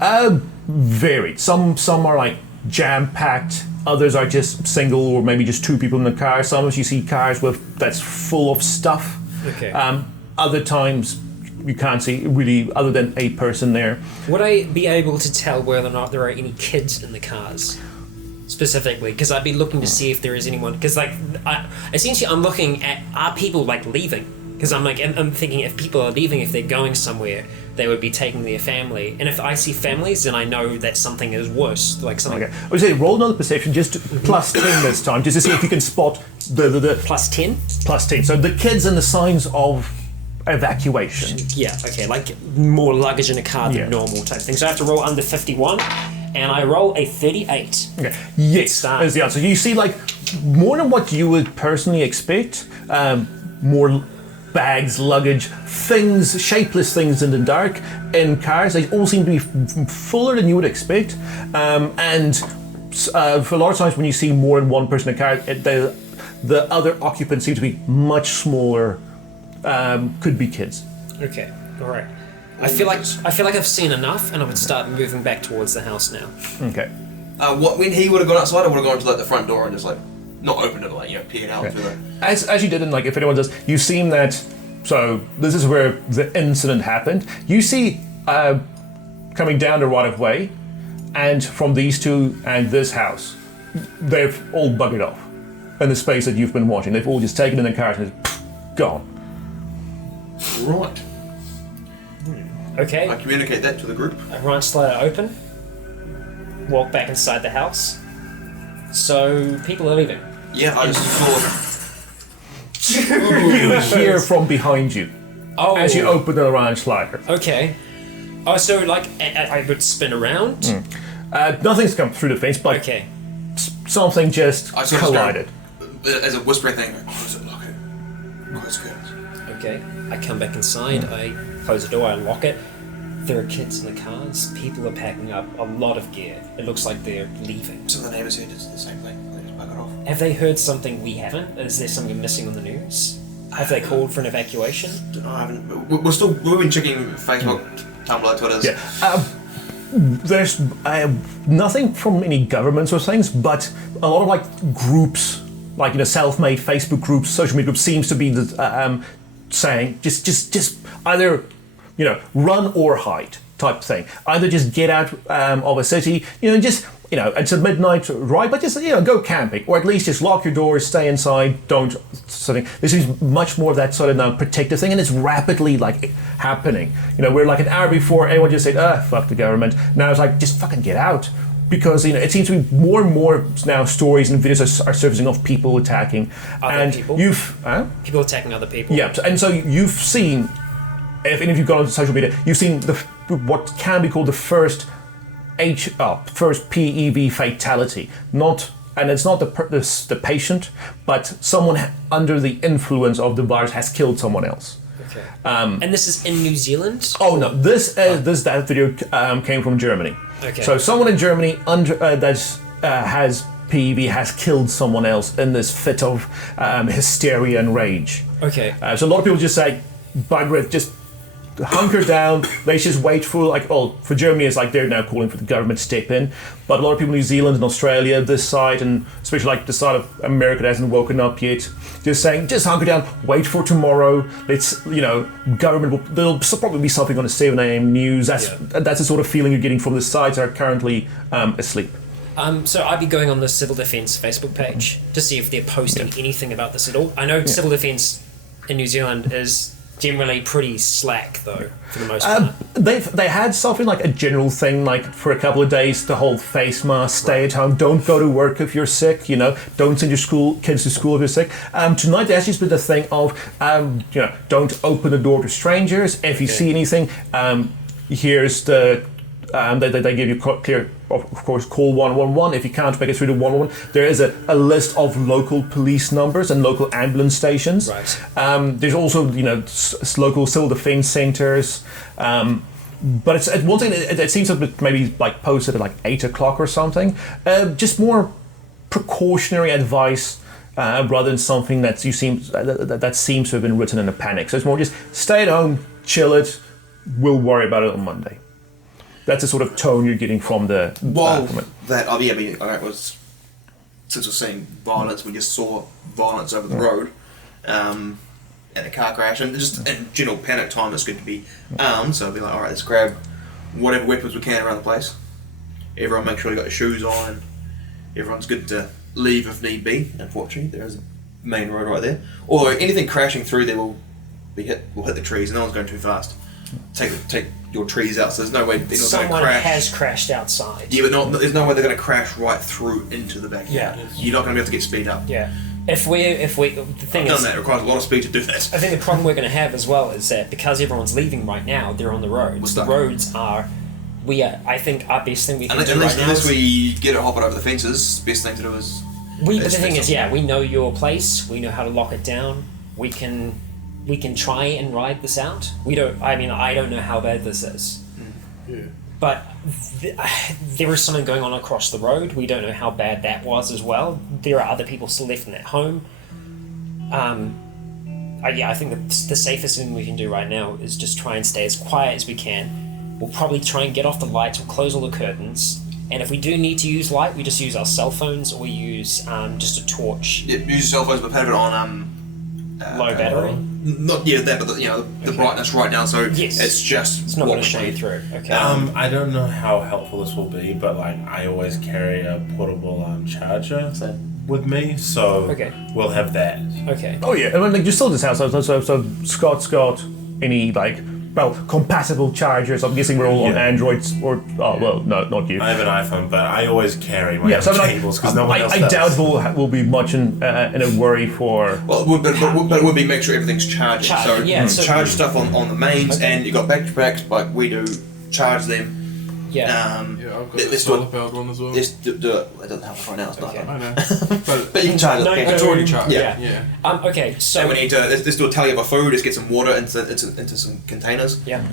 Varied. Some are like jam-packed. Others are just single or maybe just 2 people in the car. Sometimes you see cars that's full of stuff. Okay. Other times you can't see really other than a person there. Would I be able to tell whether or not there are any kids in the cars? Specifically, because I'd be looking to see if there is anyone. Because essentially I'm looking at, are people like leaving? Because I'm thinking if people are leaving, if they're going somewhere, they would be taking their family. And if I see families, then I know that something is worse. Like something. Okay. I would say roll another perception, just plus 10 this time, just to see if you can spot the plus 10? Plus 10. So the kids and the signs of evacuation. Yeah, okay, like more luggage in a car than normal type thing. So I have to roll under 51, and I roll a 38. Okay. Yes, is the answer. You see, like, more than what you would personally expect, more bags, luggage, things, shapeless things in the dark in cars. They all seem to be fuller than you would expect. And for a lot of times when you see more than one person in a car, the other occupants seem to be much smaller. Could be kids. Okay, all right. I feel like I've seen enough, and I would start moving back towards the house now. Okay. When he would have gone outside, I would have gone to like the front door and just like not opened it, like peered out through it. As you did, and like if anyone does, you've seen that. So this is where the incident happened. You see coming down the right of way, and from these two and this house, they've all buggered off in the space that you've been watching. They've all just taken in the cars and gone. Right. Okay. I communicate that to the group. A ranch slider open. walk back inside the house. So people are leaving. Yeah, I just thought. You hear from behind you as you open the lounge slider. Okay. Oh, so like I would spin around? Nothing's come through the fence, but something just collided. As a whispering thing, close it, lock it. Close curtains. Okay. I come back inside, I close the door, I lock it. There are kids in the cars. People are packing up a lot of gear. It looks like they're leaving. Some of the neighbours here did the same thing. They just bug it off. Have they heard something we haven't? Is there something missing on the news? Have they called for an evacuation? No, I haven't. We've been checking Facebook, Tumblr, Twitter. Yeah. There's nothing from any governments or things, but a lot of like groups, like self-made Facebook groups, social media groups, seems to be saying just either run or hide type thing. Either just get out of a city, it's a midnight ride, but just go camping, or at least just lock your doors, stay inside, don't something. This is much more of that sort of protective thing, and it's rapidly like happening. We're like an hour before everyone just said, fuck the government. Now it's like just fucking get out. Because it seems to be more and more now stories and videos are surfacing of people attacking other people. People attacking other people. Yeah, and so you've seen, if any of you've gone on social media, you've seen what can be called the first PEV fatality. And it's not the patient, but someone under the influence of the virus has killed someone else. Okay. And this is in New Zealand? Oh no, that video came from Germany. Okay. So someone in Germany that has PEV has killed someone else in this fit of hysteria and rage. Okay. So a lot of people just say, bugger it, just hunker down. Let's just wait for for Germany, it's like they're now calling for the government to step in. But a lot of people in New Zealand and Australia, this side, and especially like the side of America that hasn't woken up yet, just saying, just hunker down, wait for tomorrow. Let's, government there'll probably be something on the 7 a.m. news. That's the sort of feeling you're getting from the sides that are currently asleep. So I'd be going on the Civil Defence Facebook page to see if they're posting anything about this at all. I know Civil Defence in New Zealand is generally pretty slack, though, for the most part. They had something like a general thing, like for a couple of days, the whole face mask, stay at home, don't go to work if you're sick, don't send your kids to school if you're sick. Tonight they actually split the thing of, don't open the door to strangers. If you see anything, here's the... They give you clear, of course, call 111. If you can't make it through to 111, there is a list of local police numbers and local ambulance stations. Right. There's also, local civil defense centers. But it's one thing. It seems to be maybe like posted at like 8 o'clock or something. Just more precautionary advice. Rather than something that seems to have been written in a panic. So it's more just stay at home, chill it. We'll worry about it on Monday. That's the sort of tone you're getting from the... That was... Since we're seeing violence, we just saw violence over the road, and a car crash, and just in general panic time, it's good to be armed, so I'll be like, alright, let's grab whatever weapons we can around the place. Everyone make sure you got your shoes on, and everyone's good to leave if need be. Unfortunately, there is a main road right there. Although anything crashing through there will hit the trees, no one's going too fast. Take your trees out, so there's no way they're not going to crash. Someone has crashed outside. Yeah, but there's no way they're going to crash right through into the backyard. Yeah. You're not going to be able to get speed up. Yeah. The thing is, that requires a lot of speed to do that. I think the problem we're going to have as well is that because everyone's leaving right now, they're on the roads. The roads are... I think our best thing we can do right now unless we get it hopping over the fences, best thing to do is... But the thing is, we know your place, we know how to lock it down, we can try and ride this out. I don't know how bad this is. Yeah. But there is something going on across the road. We don't know how bad that was as well. There are other people still left in that home. I think the safest thing we can do right now is just try and stay as quiet as we can. We'll probably try and get off the lights, we'll close all the curtains, and if we do need to use light, we just use our cell phones or we use just a torch. Yeah, use cell phones, but have it on low battery? Not that, but the brightness right now, so it's not going to show you through. Okay. I don't know how helpful this will be, but I always carry a portable charger with me, so we'll have that. Okay. Oh yeah, you still just have so Scott's got any compatible chargers. I'm guessing we're all on Androids, or no, not you. I have an iPhone, but I always carry my own cables because no one else I does. doubt we'll be much in a worry for. Well, but it would be make sure everything's charging. So charge stuff on the mains, and you got back-to-backs like we do. Charge them. Yeah. I've got the solar powered one as well. Let's do it. It doesn't help right now. It's not. I know. But you can charge it. It's already charged. Yeah. Okay, so and we need to let's do a tally of our food. Let's get some water into some containers. Yeah.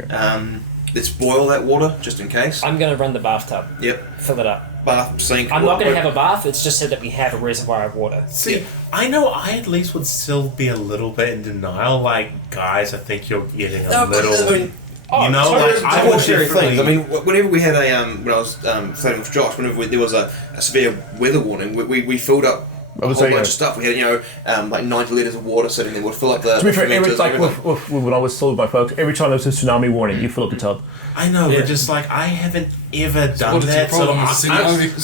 Let's boil that water just in case. I'm going to run the bathtub. Yep. Fill it up. Bath, sink. I'm not going to have a bath. It's just said that we have a reservoir of water. See, I know I at least would still be a little bit in denial. Like, guys, I think you're getting a little. You know, like I would share things. I mean, whenever we had when I was floating with Josh, whenever there was a severe weather warning, we filled up a whole bunch of stuff. We had like 90 litres of water sitting there. We'd fill up the. To be fair, when I was told by folks, every time there was a tsunami warning, you fill up the tub. I know, but just like I haven't ever done that. So it's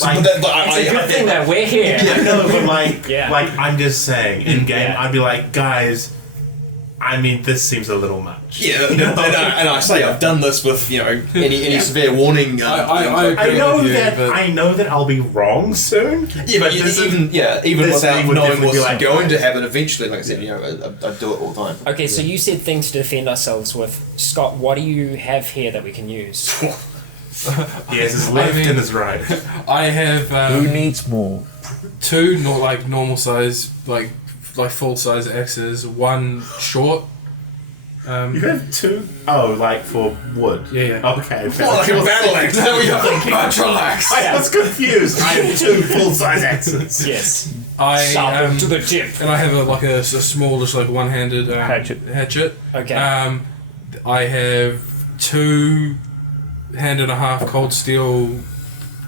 a good thing that we're here. I know, but like I'm just saying, in game, I'd be like, guys. I mean, this seems a little much. Yeah, and I say I've done this with any severe warning. I know that I'll be wrong soon. Yeah, but even without knowing what's going to happen eventually, like I said, I do it all the time. Okay, so you said things to defend ourselves with. Scott, what do you have here that we can use? Yes, his left and his right. I have. Who needs more? 2 normal size like full size axes, 1 short. You have 2? Oh, like for wood? Yeah. Okay. Like a battle axe. There we go. Battle axe. I was confused. I have 2 full size axes. Yes. I to the tip. And I have a small, just like one-handed hatchet. Okay. I have 2 hand-and-a-half cold steel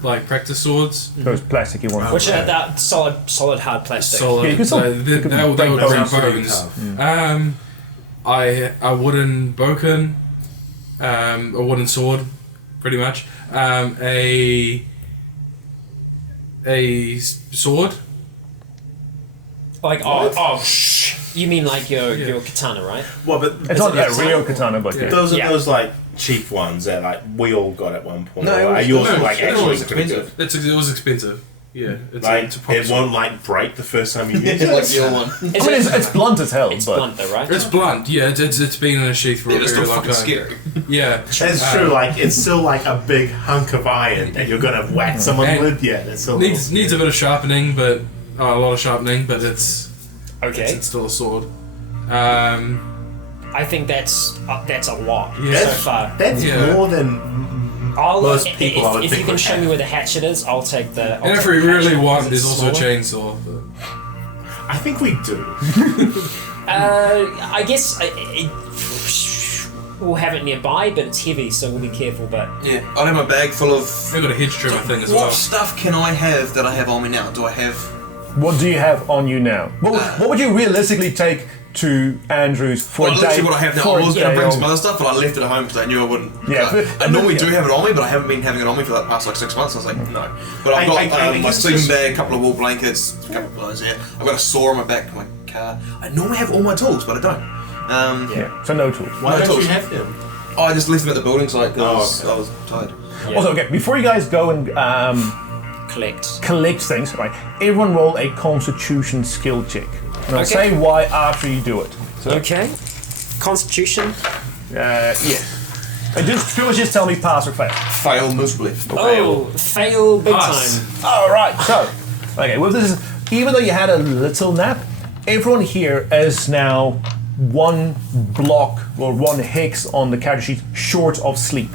like practice swords. Those plasticky ones. Which are that solid hard plastic. Solid. Yeah, they were ground bones. A wooden boken, a wooden sword, pretty much. A sword. Like you mean like your katana, right? Well, but it's not a real katana, but those are those like cheap ones that like we all got at one point. No, it was expensive. It was expensive. Yeah, it won't like break the first time you use it. Like the old one. It's blunt as hell. It's blunt though, right? It's blunt. Yeah, it's been in a sheath for a very long time. Scary. Yeah, that's true. Like it's still like a big hunk of iron that you're gonna whack someone with. Yeah, it's still needs a bit of sharpening, but a lot of sharpening. But it's it's still a sword. I think that's a lot so far. That's more than most people. I would if think you can show me where the hatchet is, I'll take the. And if we really want, there's also a chainsaw. But I think we do. I guess we'll have it nearby, but it's heavy, so we'll be careful. But yeah, I have my bag full of. I've got a hedge trimmer thing as well. What stuff can I have that I have on me now? Do I have? What do you have on you now? What would you realistically take to Andrews for a day? Literally what I have now. I was going to bring some other stuff, but I left it at home because I knew I wouldn't. I normally do have it on me, but I haven't been having it on me for the past 6 months. I was like, no. But I've got my sleeping bag, a couple of wool blankets, a couple of pillows here. I've got a saw on my back of my car. I normally have all my tools, but I don't. So no tools. Why don't you have them? I just left them at the building site because I was tired. Yeah. Also, okay, before you guys go and collect things, right? Everyone roll a Constitution skill check. And I'll say why after you do it. So, Constitution? Yeah. And just tell me pass or fail. Fail miserably. Fail big time. Alright, so, with this, even though you had a little nap, everyone here is now 1 block or 1 hex on the character sheet short of sleep.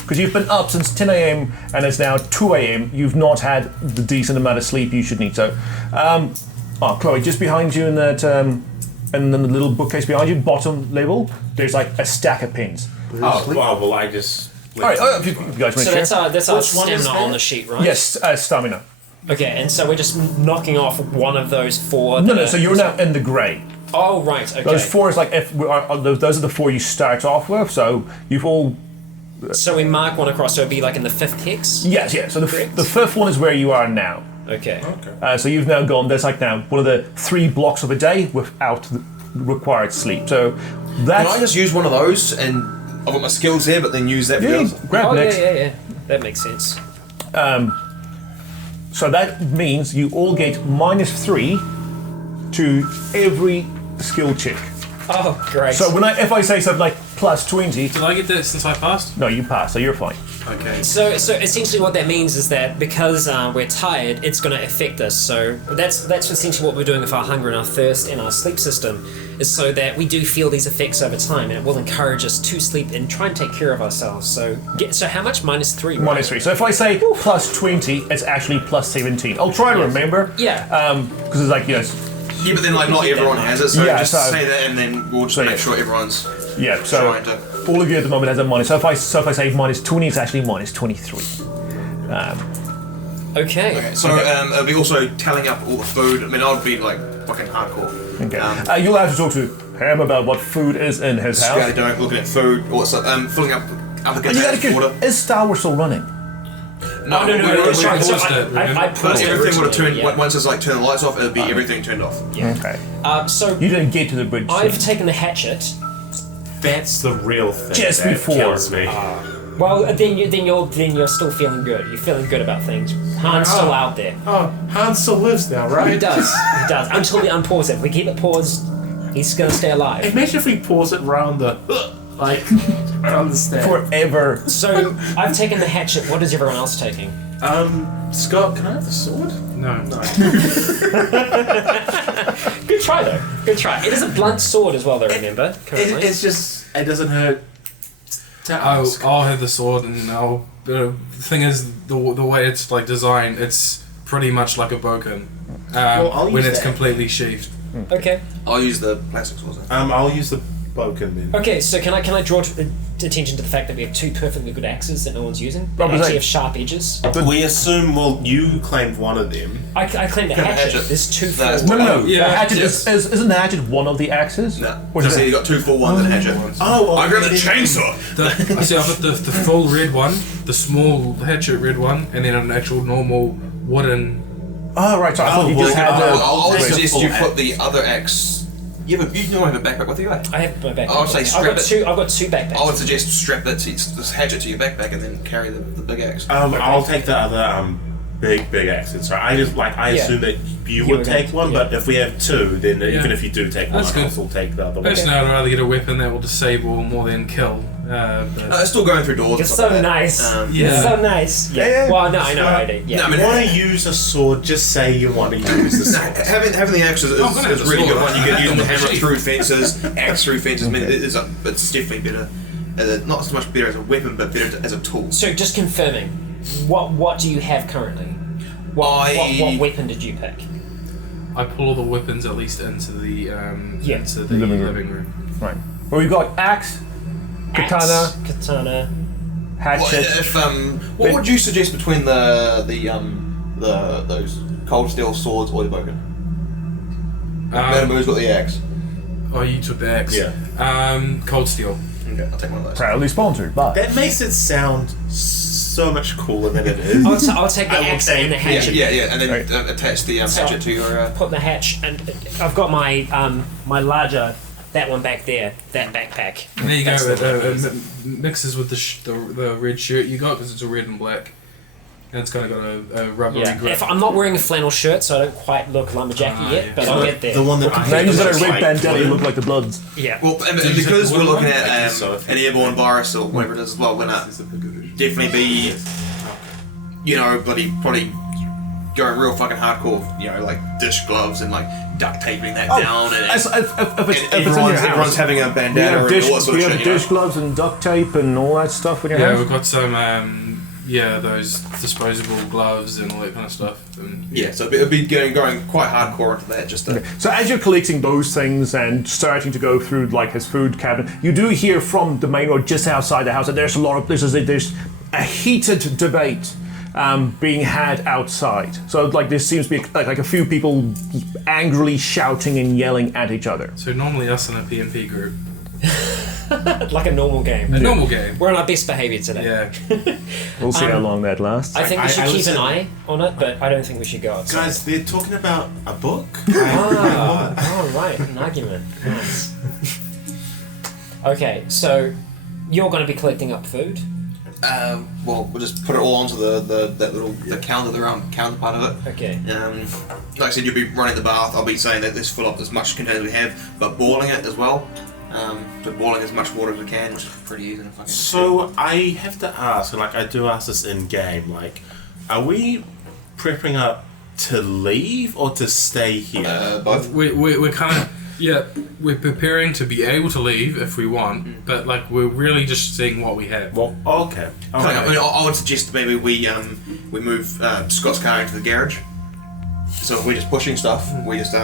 Because you've been up since 10 a.m. and it's now 2 a.m. You've not had the decent amount of sleep you should need. So, Chloe, just behind you in that, and then the little bookcase behind you, bottom level, there's like a stack of pens. Well, I just. Alright, if you guys want to share. That's our stamina on the sheet, right? Yes, stamina. Okay, and so we're just knocking off one of those 4. No, so you're now in the grey. Oh, right, okay. Those 4 is like, those are the 4 you start off with, so you've all. So we mark one across, so it'd be like in the 5th hex? Yes, so the 5th one is where you are now. Okay. So you've now gone, there's like now one of the 3 blocks of a day without the required sleep. So that's. Can I just use one of those and I've got my skills here, but then use that for the others. Grab next. Yeah. That makes sense. So that means you all get -3 to every skill check. Oh, great. So if I say something like +20, Did I get that since I passed? no, you pass, so you're fine. Okay. So essentially what that means is that because we're tired, it's going to affect us. So that's essentially what we're doing with our hunger and our thirst and our sleep system, is so that we do feel these effects over time, and it will encourage us to sleep and try and take care of ourselves. So how much? -3. Right? -3. So if I say +20, it's actually +17. I'll try to remember. Yeah. Because it's like, Yeah, but then like not everyone has it, so Yeah, just so- say that, and then we'll just make sure everyone's so trying to. all of you at the moment has a minus. So if I say -20, it's actually -23. Okay. So it'll be also tallying up all the food. I mean, I'd be like fucking hardcore. Okay. You'll have to talk to Ham about what food is in his house. Scouting, don't looking at food, or what's filling up other And you gotta containers with water. is Star Wars still running? No, we that's right. So paused it, I remember? paused it Everything would have turned originally, once it's like turn the lights off. It'll be everything turned off. Yeah. Okay. So You didn't get to the bridge. I've taken the hatchet. That's the real thing. Just that before. kills me. Well, then you're still feeling good. You're feeling good about things. Han's still out there. Oh, Han still lives now, right? He does. He does. Until we unpause it. If we keep it paused, he's gonna stay alive. Imagine if we pause it around the like around the stand. Forever. So I've taken the hatchet. What is everyone else taking? Scott, can I have the sword? No. Good try though. Good try. It is a blunt sword as well, though. Remember? Currently. It's just it doesn't hurt. To ask. I'll have the sword, and I'll. The thing is, the way it's like designed, it's pretty much like a boken I'll when use it's that. completely sheathed. Okay. I'll use the plastic swords. I'll use the boken then. Okay. So can I draw attention to the fact that we have 2 perfectly good axes that no one's using? They What was actually that? have sharp edges. We assume. Well, you claimed one of them. I claimed the hatchet. There's 2 That's full. No. Yeah, the hatchet yes. isn't the hatchet one of the axes? No. Or is So it? you got 2 full ones and a hatchet. Oh, well, I grabbed the chainsaw. I see. I've got the full red one, the small hatchet red one, and then an actual normal wooden. Oh, right. So I thought you just had the. I'll Wait. suggest you Full put the other axe. You don't have a backpack with you, eh? I have my backpack. I would say strap it. I've got 2 backpacks. I would suggest strap that this hatchet to your backpack and then carry the big axe. I'll take the other big accent. So I assume that you would take one, but if we have 2, then even if you do take one, That's good. I'll still take the other one. Personally, I'd rather get a weapon that will disable more than kill. But It's still going through doors. It's and stuff so like that. nice. Yeah. It's so nice. Yeah. Well, no, I know I do. Yeah. No, I mean, Want to use a sword? Just say you want to use the sword. having the axe is I'm gonna have a the really sword. good one. You can use I'm the gonna hammer shoot. through fences, axe through fences. I mean, it's definitely better. Not so much better as a weapon, but better as a tool. So just confirming, what do you have currently? What weapon did you pick? I pull all the weapons at least into the Living living room. room. Right. Well, we've got axe, Axe, katana. hatchet. What would you suggest between those cold steel swords or the boken? Metamu's got the axe. Oh, you took the axe. Yeah. Cold steel. Okay, I'll take one of those. Proudly sponsored by. That makes it sound so much cooler than it is. I'll take the I will axe take- and the hatchet. Yeah, and then Right. attach the So hatchet to your. Put the hatch, and I've got my my larger, that one back there, that backpack. And there you That's go. the one I use. It mixes with the red shirt you got because it's a red and black, and it's kind of got a rubbery Yeah. grip. If I'm not wearing a flannel shirt, so I don't quite look lumberjacky yet, yeah. but I'll get there. The one that I Now you've got a looks red like bandana, you blue. look like the Bloods. Yeah. Well, and you because say we're the looking one? at I think so. an airborne virus or whatever it is as well, we're not definitely be, probably going real fucking hardcore, like dish gloves and like duct taping that down and If it's in your everyone's house. having a We bandana have and dish, all that sort we of have shit. dish gloves and duct tape and all that stuff in your Yeah, house. we've got some those disposable gloves and all that kind of stuff. And Yeah, so it'd be going quite hardcore into that. Just to, So as you're collecting those things and starting to go through like his food cabinet, you do hear from the main road just outside the house that there's a heated debate being had outside. So like there seems to be like a few people angrily shouting and yelling at each other. So normally us in a PNP group, Like a normal game. a normal game. We're on our best behaviour today. Yeah. We'll see how long that lasts. I think we should I keep was an in- eye on it, but I don't think we should go outside. Guys, they're talking about a book. Oh, right, an argument. Nice. Okay, so You're going to be collecting up food? Well, we'll just put it all onto the counter, the round counter part of it. Okay. Like I said, you'll be running the bath. I'll be saying that let's fill up as much container as we have, but boiling it as well. So boiling as much water as we can, which is pretty easy. So I have to ask, and like I do ask this in game, like, are we prepping up to leave or to stay here? Both. We're kind of we're preparing to be able to leave if we want, but like we're really just seeing what we have. Well, okay. I would suggest maybe we move Scott's car into the garage. So if we're just pushing stuff, we just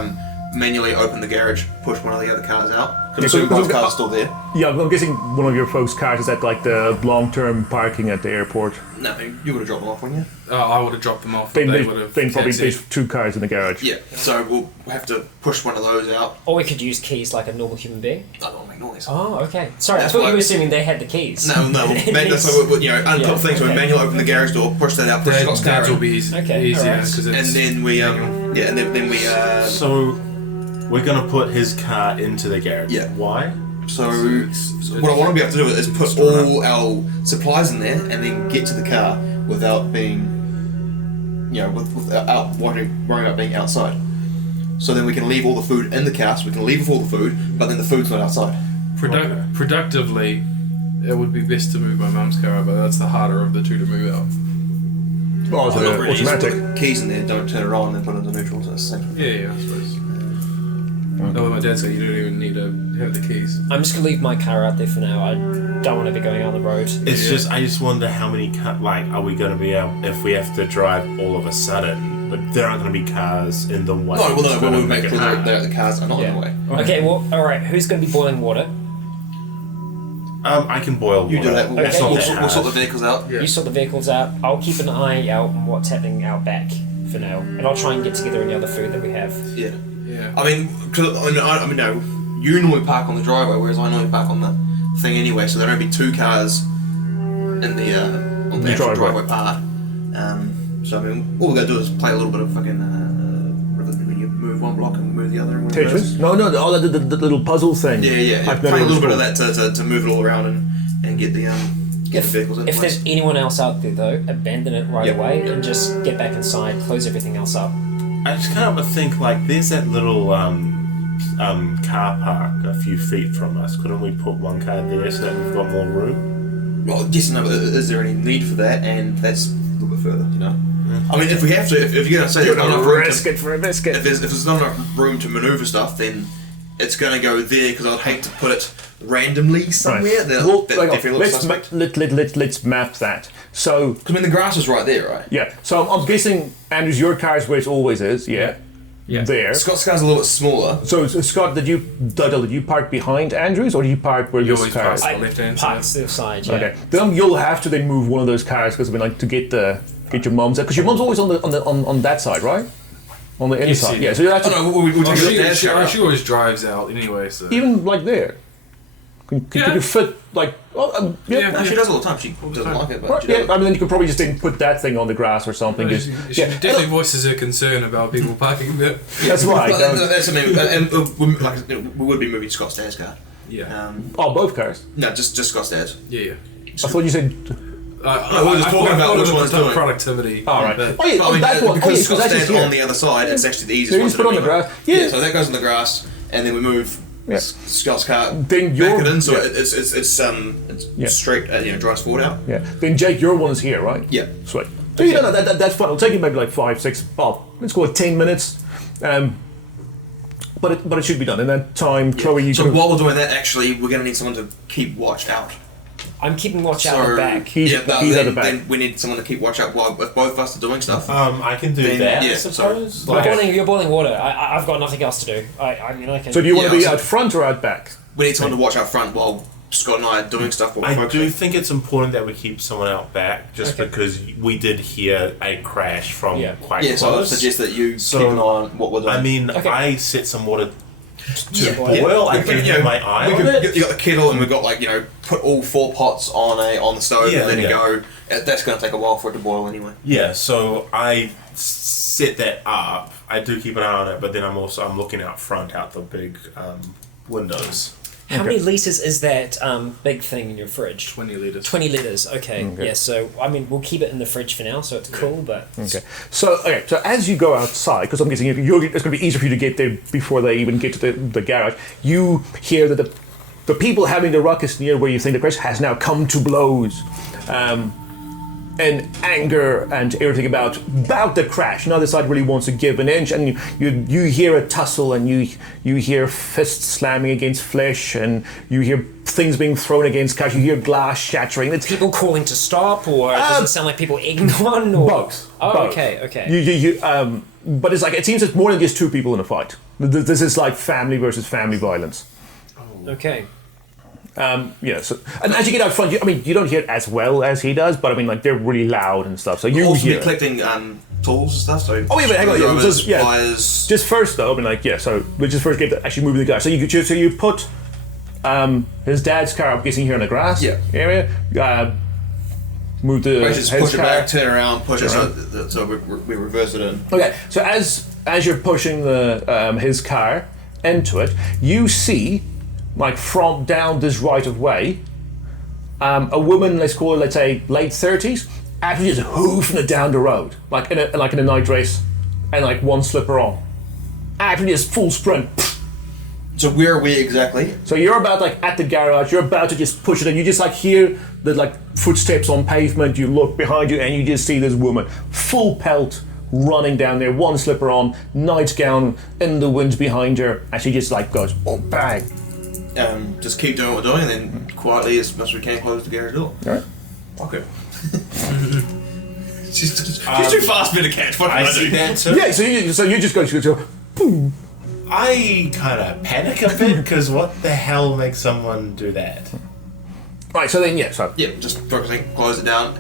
manually open the garage, push one of the other cars out. Because the both cars are still there. Yeah, I'm guessing one of your folks' cars is at like the long-term parking at the airport. No, you would have dropped them off, wouldn't you? I would have dropped them off. They probably there's 2 cars in the garage. Yeah, so we'll have to push one of those out. Or we could use keys like a normal human being. I don't want to make noise. Oh, okay. Sorry, I thought you were assuming they had the keys. No, that's why we unput things. So we manually open the garage door, push that out, push Scott's car will be easier. Right. And then we then we So we're gonna put his car into the garage. Yeah. Why? So what I want to be able to do is put all our supplies in there and then get to the car without being, without worrying about being outside. So then we can leave all the food in the car, so we can leave with all the food, but then the food's not outside. Productively, it would be best to move my mum's car, but that's the harder of the two to move out. Oh, it's automatic. Put the keys in there, don't turn it on, and put it into neutral, so it's the same. Yeah, I suppose. No, my dad said you don't even need to have the keys. I'm just gonna leave my car out there for now. I don't want to be going on the road. It's I just wonder how many are we going to be able, if we have to drive all of a sudden, but there aren't going to be cars in the way. We'll make sure that the cars are not in the way. Okay, well, alright, who's going to be boiling water? I can boil water. You do that. We'll Okay. sort the vehicles out. Yeah. You sort the vehicles out. I'll keep an eye out on what's happening out back for now. And I'll try and get together any other food that we have. Yeah. Yeah. I mean, you normally park on the driveway, whereas I normally park on the thing anyway, so there'll only be 2 cars in the on the actual driveway part. So I mean, all we gotta do is play a little bit of fucking when you move one block and move the other. Tetris? No, the little puzzle thing. Yeah. Play a little bit of that to move it all around and get the vehicles in If place. there's anyone else out there though, abandon it right away and just get back inside, close everything else up. I just can't but think, like, there's that little car park a few feet from us. Couldn't we put one car there so that we've got more room? Well, yes and no, but is there any need for that? And that's a little bit further, you know? I mean, if we have to, if you're going to say there's not enough room for a biscuit. if there's not enough room to manoeuvre stuff, then it's going to go there, because I'd hate to put it randomly somewhere. Right. Let's map that. So, because I mean, the grass is right there, right? yeah. So I'm guessing, Andrews, your car is where it always is. Yeah. There. Scott's car's a little bit smaller. So Scott, did you park behind Andrews, or did you park where this car is? park left-hand Park side. to the side, yeah. Okay. Then you'll have to then move one of those cars, because I mean, like, to get your mum's, because your mum's always on that side, right? On the inside. Yeah. So you have to She always drives out anyway, so. even like there. Can you fit like? No, she does all the time. She doesn't like it, but Right, she does. yeah, I mean, then you could probably just then put that thing on the grass or something. She definitely voices her concern about people parking there. That's why. That's I mean, and we would be moving Scott's dad's car. Yeah. Both cars. No, just Scott's dad's. Yeah. I thought you said. we're just talking about which one's doing productivity. All right. But, That one. Because Scott's that's dad's here. on the other side, it's actually the easiest So you one just to put on the do grass. anyway. Yeah. So that goes on the grass, and then we move Scott's car Then back your it in, so yeah. it's straight, drives forward out. Yeah. Then Jake, your one is here, right? Yeah. Sweet. So you know that's fun. It'll take you maybe like 5, 6. Let's go with 10 minutes. But it should be done in that time. Chloe, you So can. while we're doing that, actually, we're going to need someone to keep watch out. I'm keeping watch out the back. He's at the back. Then we need someone to keep watch out while if both of us are doing stuff. I can do Then, that, yeah, I suppose. You're boiling water. I've got nothing else to do. I mean, I can. So do you want to be so- out front or out back? We need someone to watch out front while Scott and I are doing stuff. While I we're do focusing. think it's important that we keep someone out back, just because we did hear a crash from quite Yeah, so I would close. suggest that you keep an eye on what we're doing. I mean, Okay. I set some water to Yeah. boil. I can have my eye on it. You got the kettle, and we've got put all 4 pots on the stove and let it Yeah. go. That's going to take a while for it to boil anyway. Yeah, so I set that up. I do keep an eye on it, but then I'm looking out front, out the big windows. How many litres is that big thing in your fridge? 20 litres. 20 litres, okay. Yeah, so, I mean, we'll keep it in the fridge for now, so it's cool, but... Okay. So as you go outside, because I'm guessing it's going to be easier for you to get there before they even get to the garage, you hear that the people having the ruckus near where you think the crash has now come to blows. And anger and everything about the crash. Neither side really wants to give an inch, and you hear a tussle, and you hear fists slamming against flesh, and you hear things being thrown against cars. You hear glass shattering. It's people calling to stop, or does it sound like people egging on? Or? Both. Oh, both. Okay. But it's like it seems it's more than just two people in a fight. This is like family versus family violence. Okay. So, and as you get out front, you don't hear it as well as he does, but I mean, like, they're really loud and stuff. So you also hear be collecting tools and stuff. So but hang on, pliers. Just first though, I mean, like, so let's just first get to actually moving the guy. So you put his dad's car, I'm guessing, here in the grass area. Move the just push it back, turn around, push it so we reverse it in. Okay, so as you're pushing the his car into it, you see, like, from down this right of way, a woman, let's say late 30s, actually just hoofing it down the road, like in a night dress, and like one slipper on, actually just full sprint. So where are we exactly? So you're about like at the garage. You're about to just push it, and you just like hear the like footsteps on pavement. You look behind you, and you just see this woman, full pelt, running down there, one slipper on, nightgown in the wind behind her, and she just like goes, oh, bang. Just keep doing what we're doing, and then quietly as much as we can close the garage door. All right. Okay. she's too fast for me to catch. What I see that too. Yeah, so you just go, boom. I kind of panic a bit because what the hell makes someone do that? Right, so then just focusing, close it down,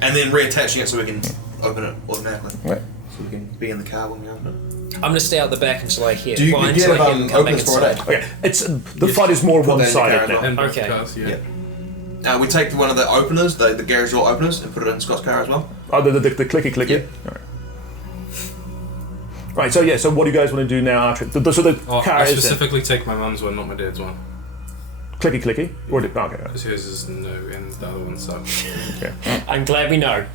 and then reattaching it so we can open it automatically. Right. So we can be in the car when we open it. I'm going to stay out the back until I hear. Do you until I hear them come back openers for inside. it? Okay, it's the fight is more one-sided now. And Okay. cars, We take one of the openers, the garage door openers, and put it in Scott's car as well. Oh, the clicky. Yeah. All right. Right, so what do you guys want to do now after? So the car I is specifically take my mum's one, not my dad's one. clicky? Okay. Because hers is no, and the other one sucks. Okay. I'm glad we know.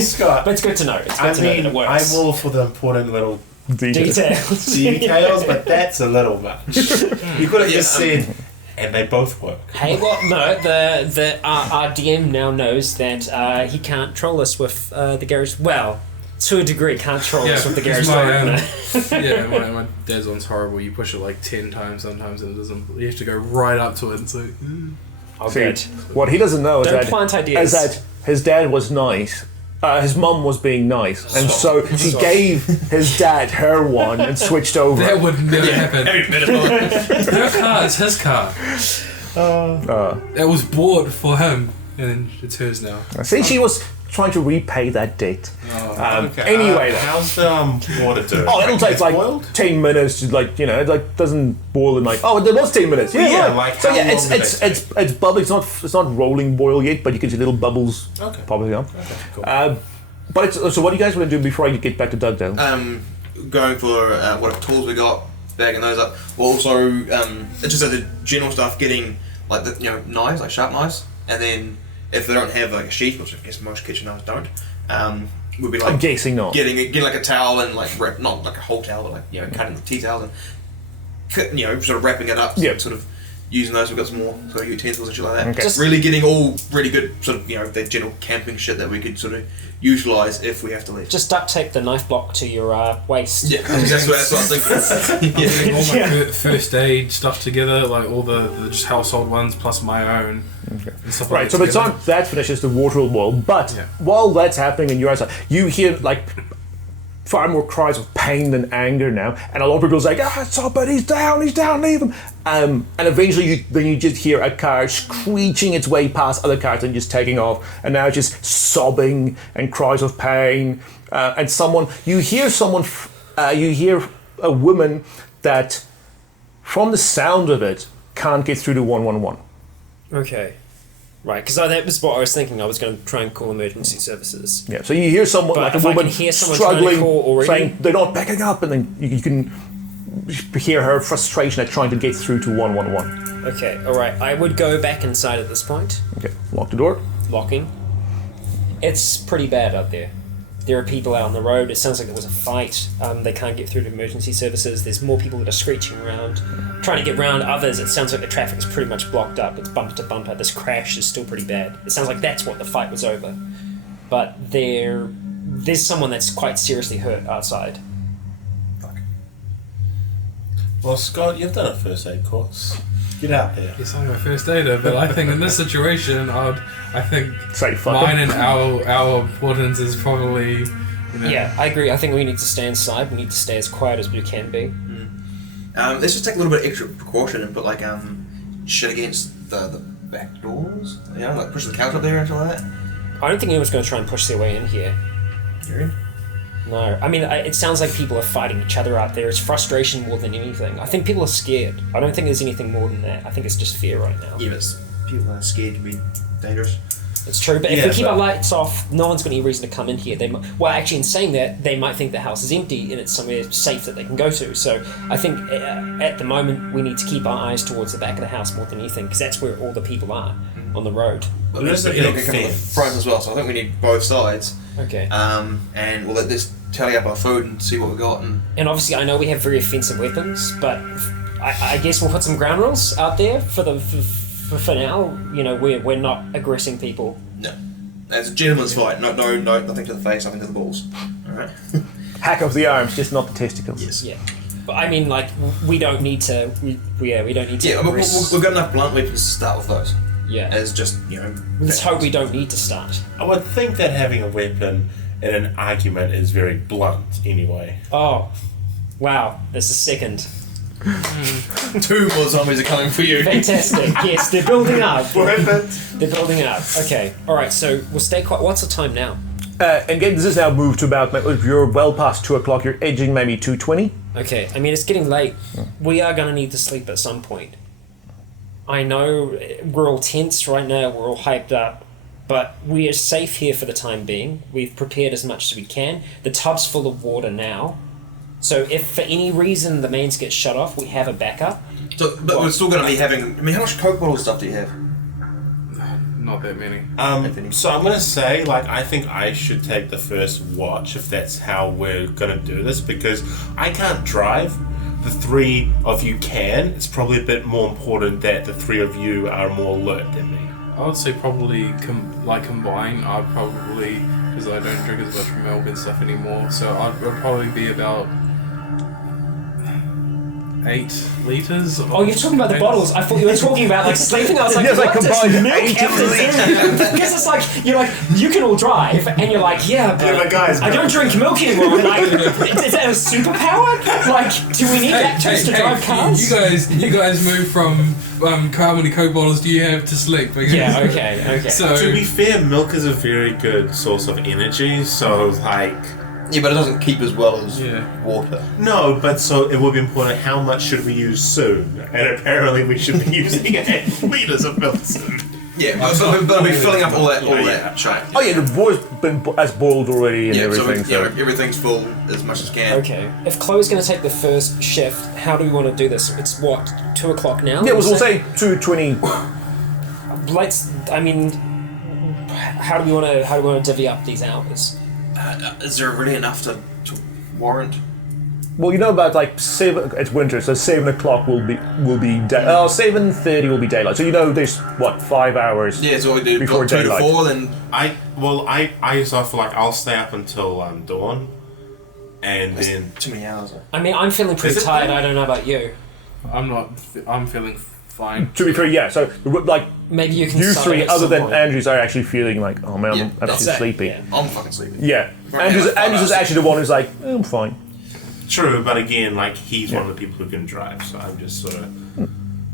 Scott, But it's good to know. It's good to know that it works. I'm all for the important little Details. but that's a little much. You could have just said, and they both work. Hey, well, no, our DM now knows that he can't troll us with the garage. Well, to a degree, can't troll us with the garage door opener. My dad's one's horrible. You push it like 10 times sometimes and it doesn't. You have to go right up to it and say. Oh, See, good. what he doesn't know Don't plant ideas. is that his dad was nice. His mum was being nice, and so she gave his dad her one and switched over. That would never happen. Her car is his car. That was bought for him, and it's hers now. See, she was trying to repay that debt. Anyway, how's the water doing? Oh, it'll take like boiled? 10 minutes. It like doesn't boil in like. Oh, it was 10 minutes. Yeah, Yeah, right. like So how yeah, long it's bubbling. It's not rolling boil yet, but you can see little bubbles popping up. Okay, cool. But so what do you guys want to do before I get back to Dugdale? Going for what tools we got, bagging those up. Also, it's just the general stuff, getting like the knives, like sharp knives, and then if they don't have like a sheath, which I guess most kitchen knives don't, would be like I'm guessing not. Getting like a towel and like not like a whole towel, but like cutting the tea towels and sort of wrapping it up. So sort of using those. We've got some more sort of utensils and shit like that. Okay. Just really getting all really good sort of the general camping shit that we could sort of utilise if we have to leave. Just duct tape the knife block to your waist. Yeah, that's what I was thinking. Getting all my first aid stuff together, like all the just household ones plus my own. Okay. And stuff Right, like so by the time that finishes, the water will boil. But while that's happening and you're outside, you hear like far more cries of pain than anger now, and a lot of people are like, stop it, he's down, leave him. And eventually you just hear a car screeching its way past other cars and just taking off, and now just sobbing and cries of pain. And you hear a woman that, from the sound of it, can't get through to 111. Okay. Right, because that was what I was thinking. I was going to try and call emergency services. Yeah, so you hear someone, But like a if I woman, can hear someone trying to struggling, call already- saying they're not backing up, and then you can hear her frustration at trying to get through to 111. Okay, alright. I would go back inside at this point. Okay, lock the door. Locking. It's pretty bad out there. There are people out on the road. It sounds like there was a fight. They can't get through to emergency services. There's more people that are screeching around, trying to get round others. It sounds like the traffic is pretty much blocked up. It's bumper to bumper. This crash is still pretty bad. It sounds like that's what the fight was over. But there's someone that's quite seriously hurt outside. Well, Scott, you've done a first aid course. Get out there. Yes, I'm a first aider, but I think in this situation, I think Say fuck mine him. and our importance is probably. Yeah, I agree. I think we need to stay inside. We need to stay as quiet as we can be. Let's just take a little bit extra precaution and put like shit against the back doors. You know, like push the couch up there and stuff like that. I don't think anyone's going to try and push their way in here. You're in? No. I mean, it sounds like people are fighting each other out there. It's frustration more than anything. I think people are scared. I don't think there's anything more than that. I think it's just fear right now. Yeah, but people are scared to be dangerous. It's true, but if we keep our lights off, no one's got any reason to come in here. Well, actually, in saying that, they might think the house is empty and it's somewhere safe that they can go to. So I think at the moment we need to keep our eyes towards the back of the house more than anything, because that's where all the people are on the road. But there's a big front as well, so I think we need both sides. Okay. And we'll let this tally up our food and see what we got. And obviously, I know we have very offensive weapons, but I guess we'll put some ground rules out there for now. You know, we're not aggressing people. No, it's a gentleman's fight. No, nothing to the face, nothing to the balls. All right. Hack of the arms, just not the testicles. Yes. Yeah. But I mean, like, we don't need to. We don't need to. Yeah, we've got enough blunt weapons to start with those. Yeah. As just Let's hope we don't need to start. I would think that having a weapon in an argument is very blunt anyway. Oh, wow! That's the second. 2 more zombies are coming for you. Fantastic. Yes, they're building up. Weapon. They're building up. Okay. All right. So we'll stay quiet. What's the time now? And again, this is now moved to about, if you're well past 2 o'clock, you're edging maybe 2:20. Okay. I mean, it's getting late. We are going to need to sleep at some point. I know we're all tense right now. We're all hyped up. But we are safe here for the time being. We've prepared as much as we can. The tub's full of water now. So if for any reason the mains get shut off, we have a backup. So, but we're still going to be having... I mean, how much Coke bottle stuff do you have? Not that many. So I'm going to say, I think I should take the first watch if that's how we're going to do this, because I can't drive. The 3 of you can. It's probably a bit more important that the 3 of you are more alert than me. I would say probably combine. I'd probably, because I don't drink as much milk and stuff anymore, so I'd probably be about 8 litres. Oh, you're talking about the bottles. I thought you were talking about sleeping. I was like, Yes, what does milk 8 have to do? Because it's like, you can all drive, and you're like, but guys, I don't drink milk anymore. I'm like, is that a superpower? Like, do we need lactose to drive cars? You guys move from how many Coke bottles do you have to sleep? Yeah, okay. So, To be fair, milk is a very good source of energy, so Yeah, but it doesn't keep as well as water. No, but so it would be important, how much should we use soon? And apparently we should be using 8 litres of milk soon. Yeah, so we'll be filling up all that shit. Oh yeah, the water's has boiled already and everything. So everything's full as much as can. Okay. If Chloe's going to take the first shift, how do we want to do this? It's what, 2 o'clock now? Yeah, we'll say 2:20. How do we want to divvy up these hours? Is there really enough to warrant? Well, about 7. It's winter, so 7 o'clock will be 7:30 will be daylight. So there's 5 hours. Yeah, so we do before 2 to daylight. 4 then. I feel like I'll stay up until dawn, and then Too many hours. I mean, I'm feeling pretty tired. I don't know about you. I'm feeling fine. 2 to 3, yeah. So Maybe you can. you start 3, at other some than point. Andrews, are actually feeling like, oh man, I'm That's actually it, sleepy. yeah. I'm fucking sleepy. Yeah. Right, Andrews yeah, is actually the one who's like, I'm fine. true, but again, he's one of the people who can drive, so I'm just sort of.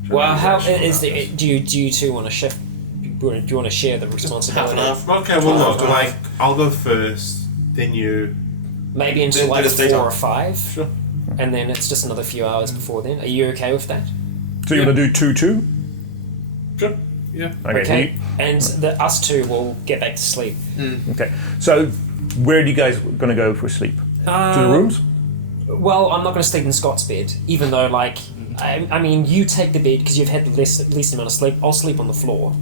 Well, how is the? Do you two want to shift? Do you want to share the responsibility? Half an hour. Okay, well look, I'll go first, then you. Maybe until Then 4 or 5. Sure. And then it's just another few hours before then. Are you okay with that? So you want to do 2-2? Sure. Yeah. Okay. And us two will get back to sleep. Okay. So where are you guys going to go for sleep? To the rooms? Well, I'm not going to sleep in Scott's bed, even though, like, I mean, you take the bed because you've had the least amount of sleep. I'll sleep on the floor,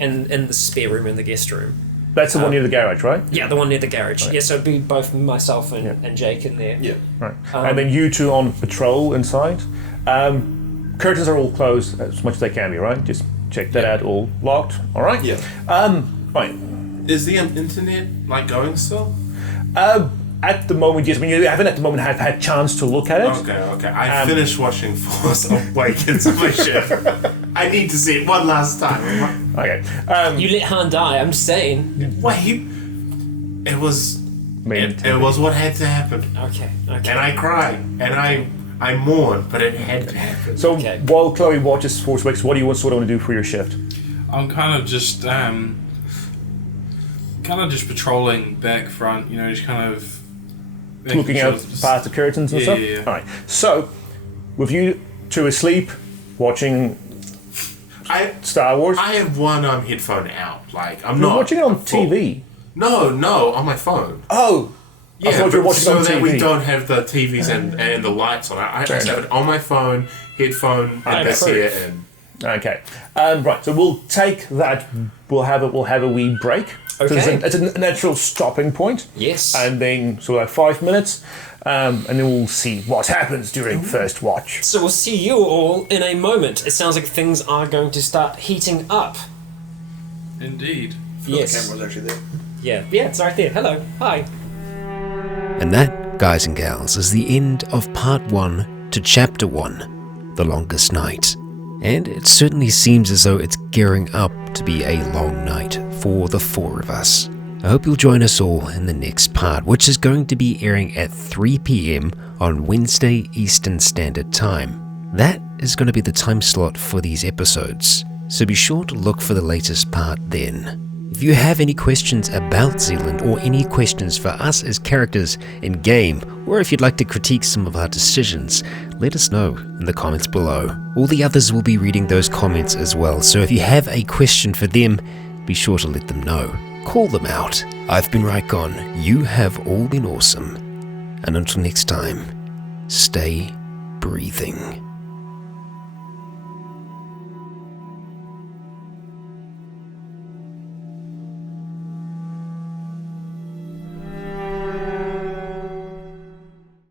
in the spare room in the guest room. That's the one near the garage, right? Yeah, the one near the garage. Right. Yeah, so it'd be both myself and Jake in there. Yeah. Right. And then you two on patrol inside. Curtains are all closed as much as they can be, right? Just check that out, all locked. All right? Yeah. Right. Is the internet like going still? At the moment, yes. I mean, you haven't at the moment had chance to look at it. Okay. I finished watching Force Awakens on my ship. I need to see it one last time. Okay. You let Han die, I'm just saying. Wait. It was... It was what had to happen. Okay. And I cried. And I mourn, but it had to happen. So while Chloe watches Force Awakens, what do you sort of want to do for your shift? I'm kind of just patrolling back front, just kind of Looking out past the curtains and stuff? Yeah. All right. So, with you two asleep, watching Star Wars? I have one headphone out. Like, I'm You're not... watching it on TV? No, on my phone. Oh! Yeah, I thought you were watching so on that TV. we don't have the TVs and the lights on. I just have it on my phone, headphone, and that's it. Okay. Right, so we'll take that. We'll have a wee break. Okay. So it's a natural stopping point. Yes. And then, so like 5 minutes, and then we'll see what happens during first watch. So we'll see you all in a moment. It sounds like things are going to start heating up. Indeed. Yes. The camera's actually there. Yeah, it's right there. Hello. Hi. And that, guys and gals, is the end of Part 1 to Chapter 1, The Longest Night. And it certainly seems as though it's gearing up to be a long night for the four of us. I hope you'll join us all in the next part, which is going to be airing at 3 p.m. on Wednesday Eastern Standard Time. That is going to be the time slot for these episodes, so be sure to look for the latest part then. If you have any questions about Zealand or any questions for us as characters in game, or if you'd like to critique some of our decisions, let us know in the comments below. All the others will be reading those comments as well, so if you have a question for them, be sure to let them know. Call them out. I've been Rycon, you have all been awesome. And until next time, stay breathing.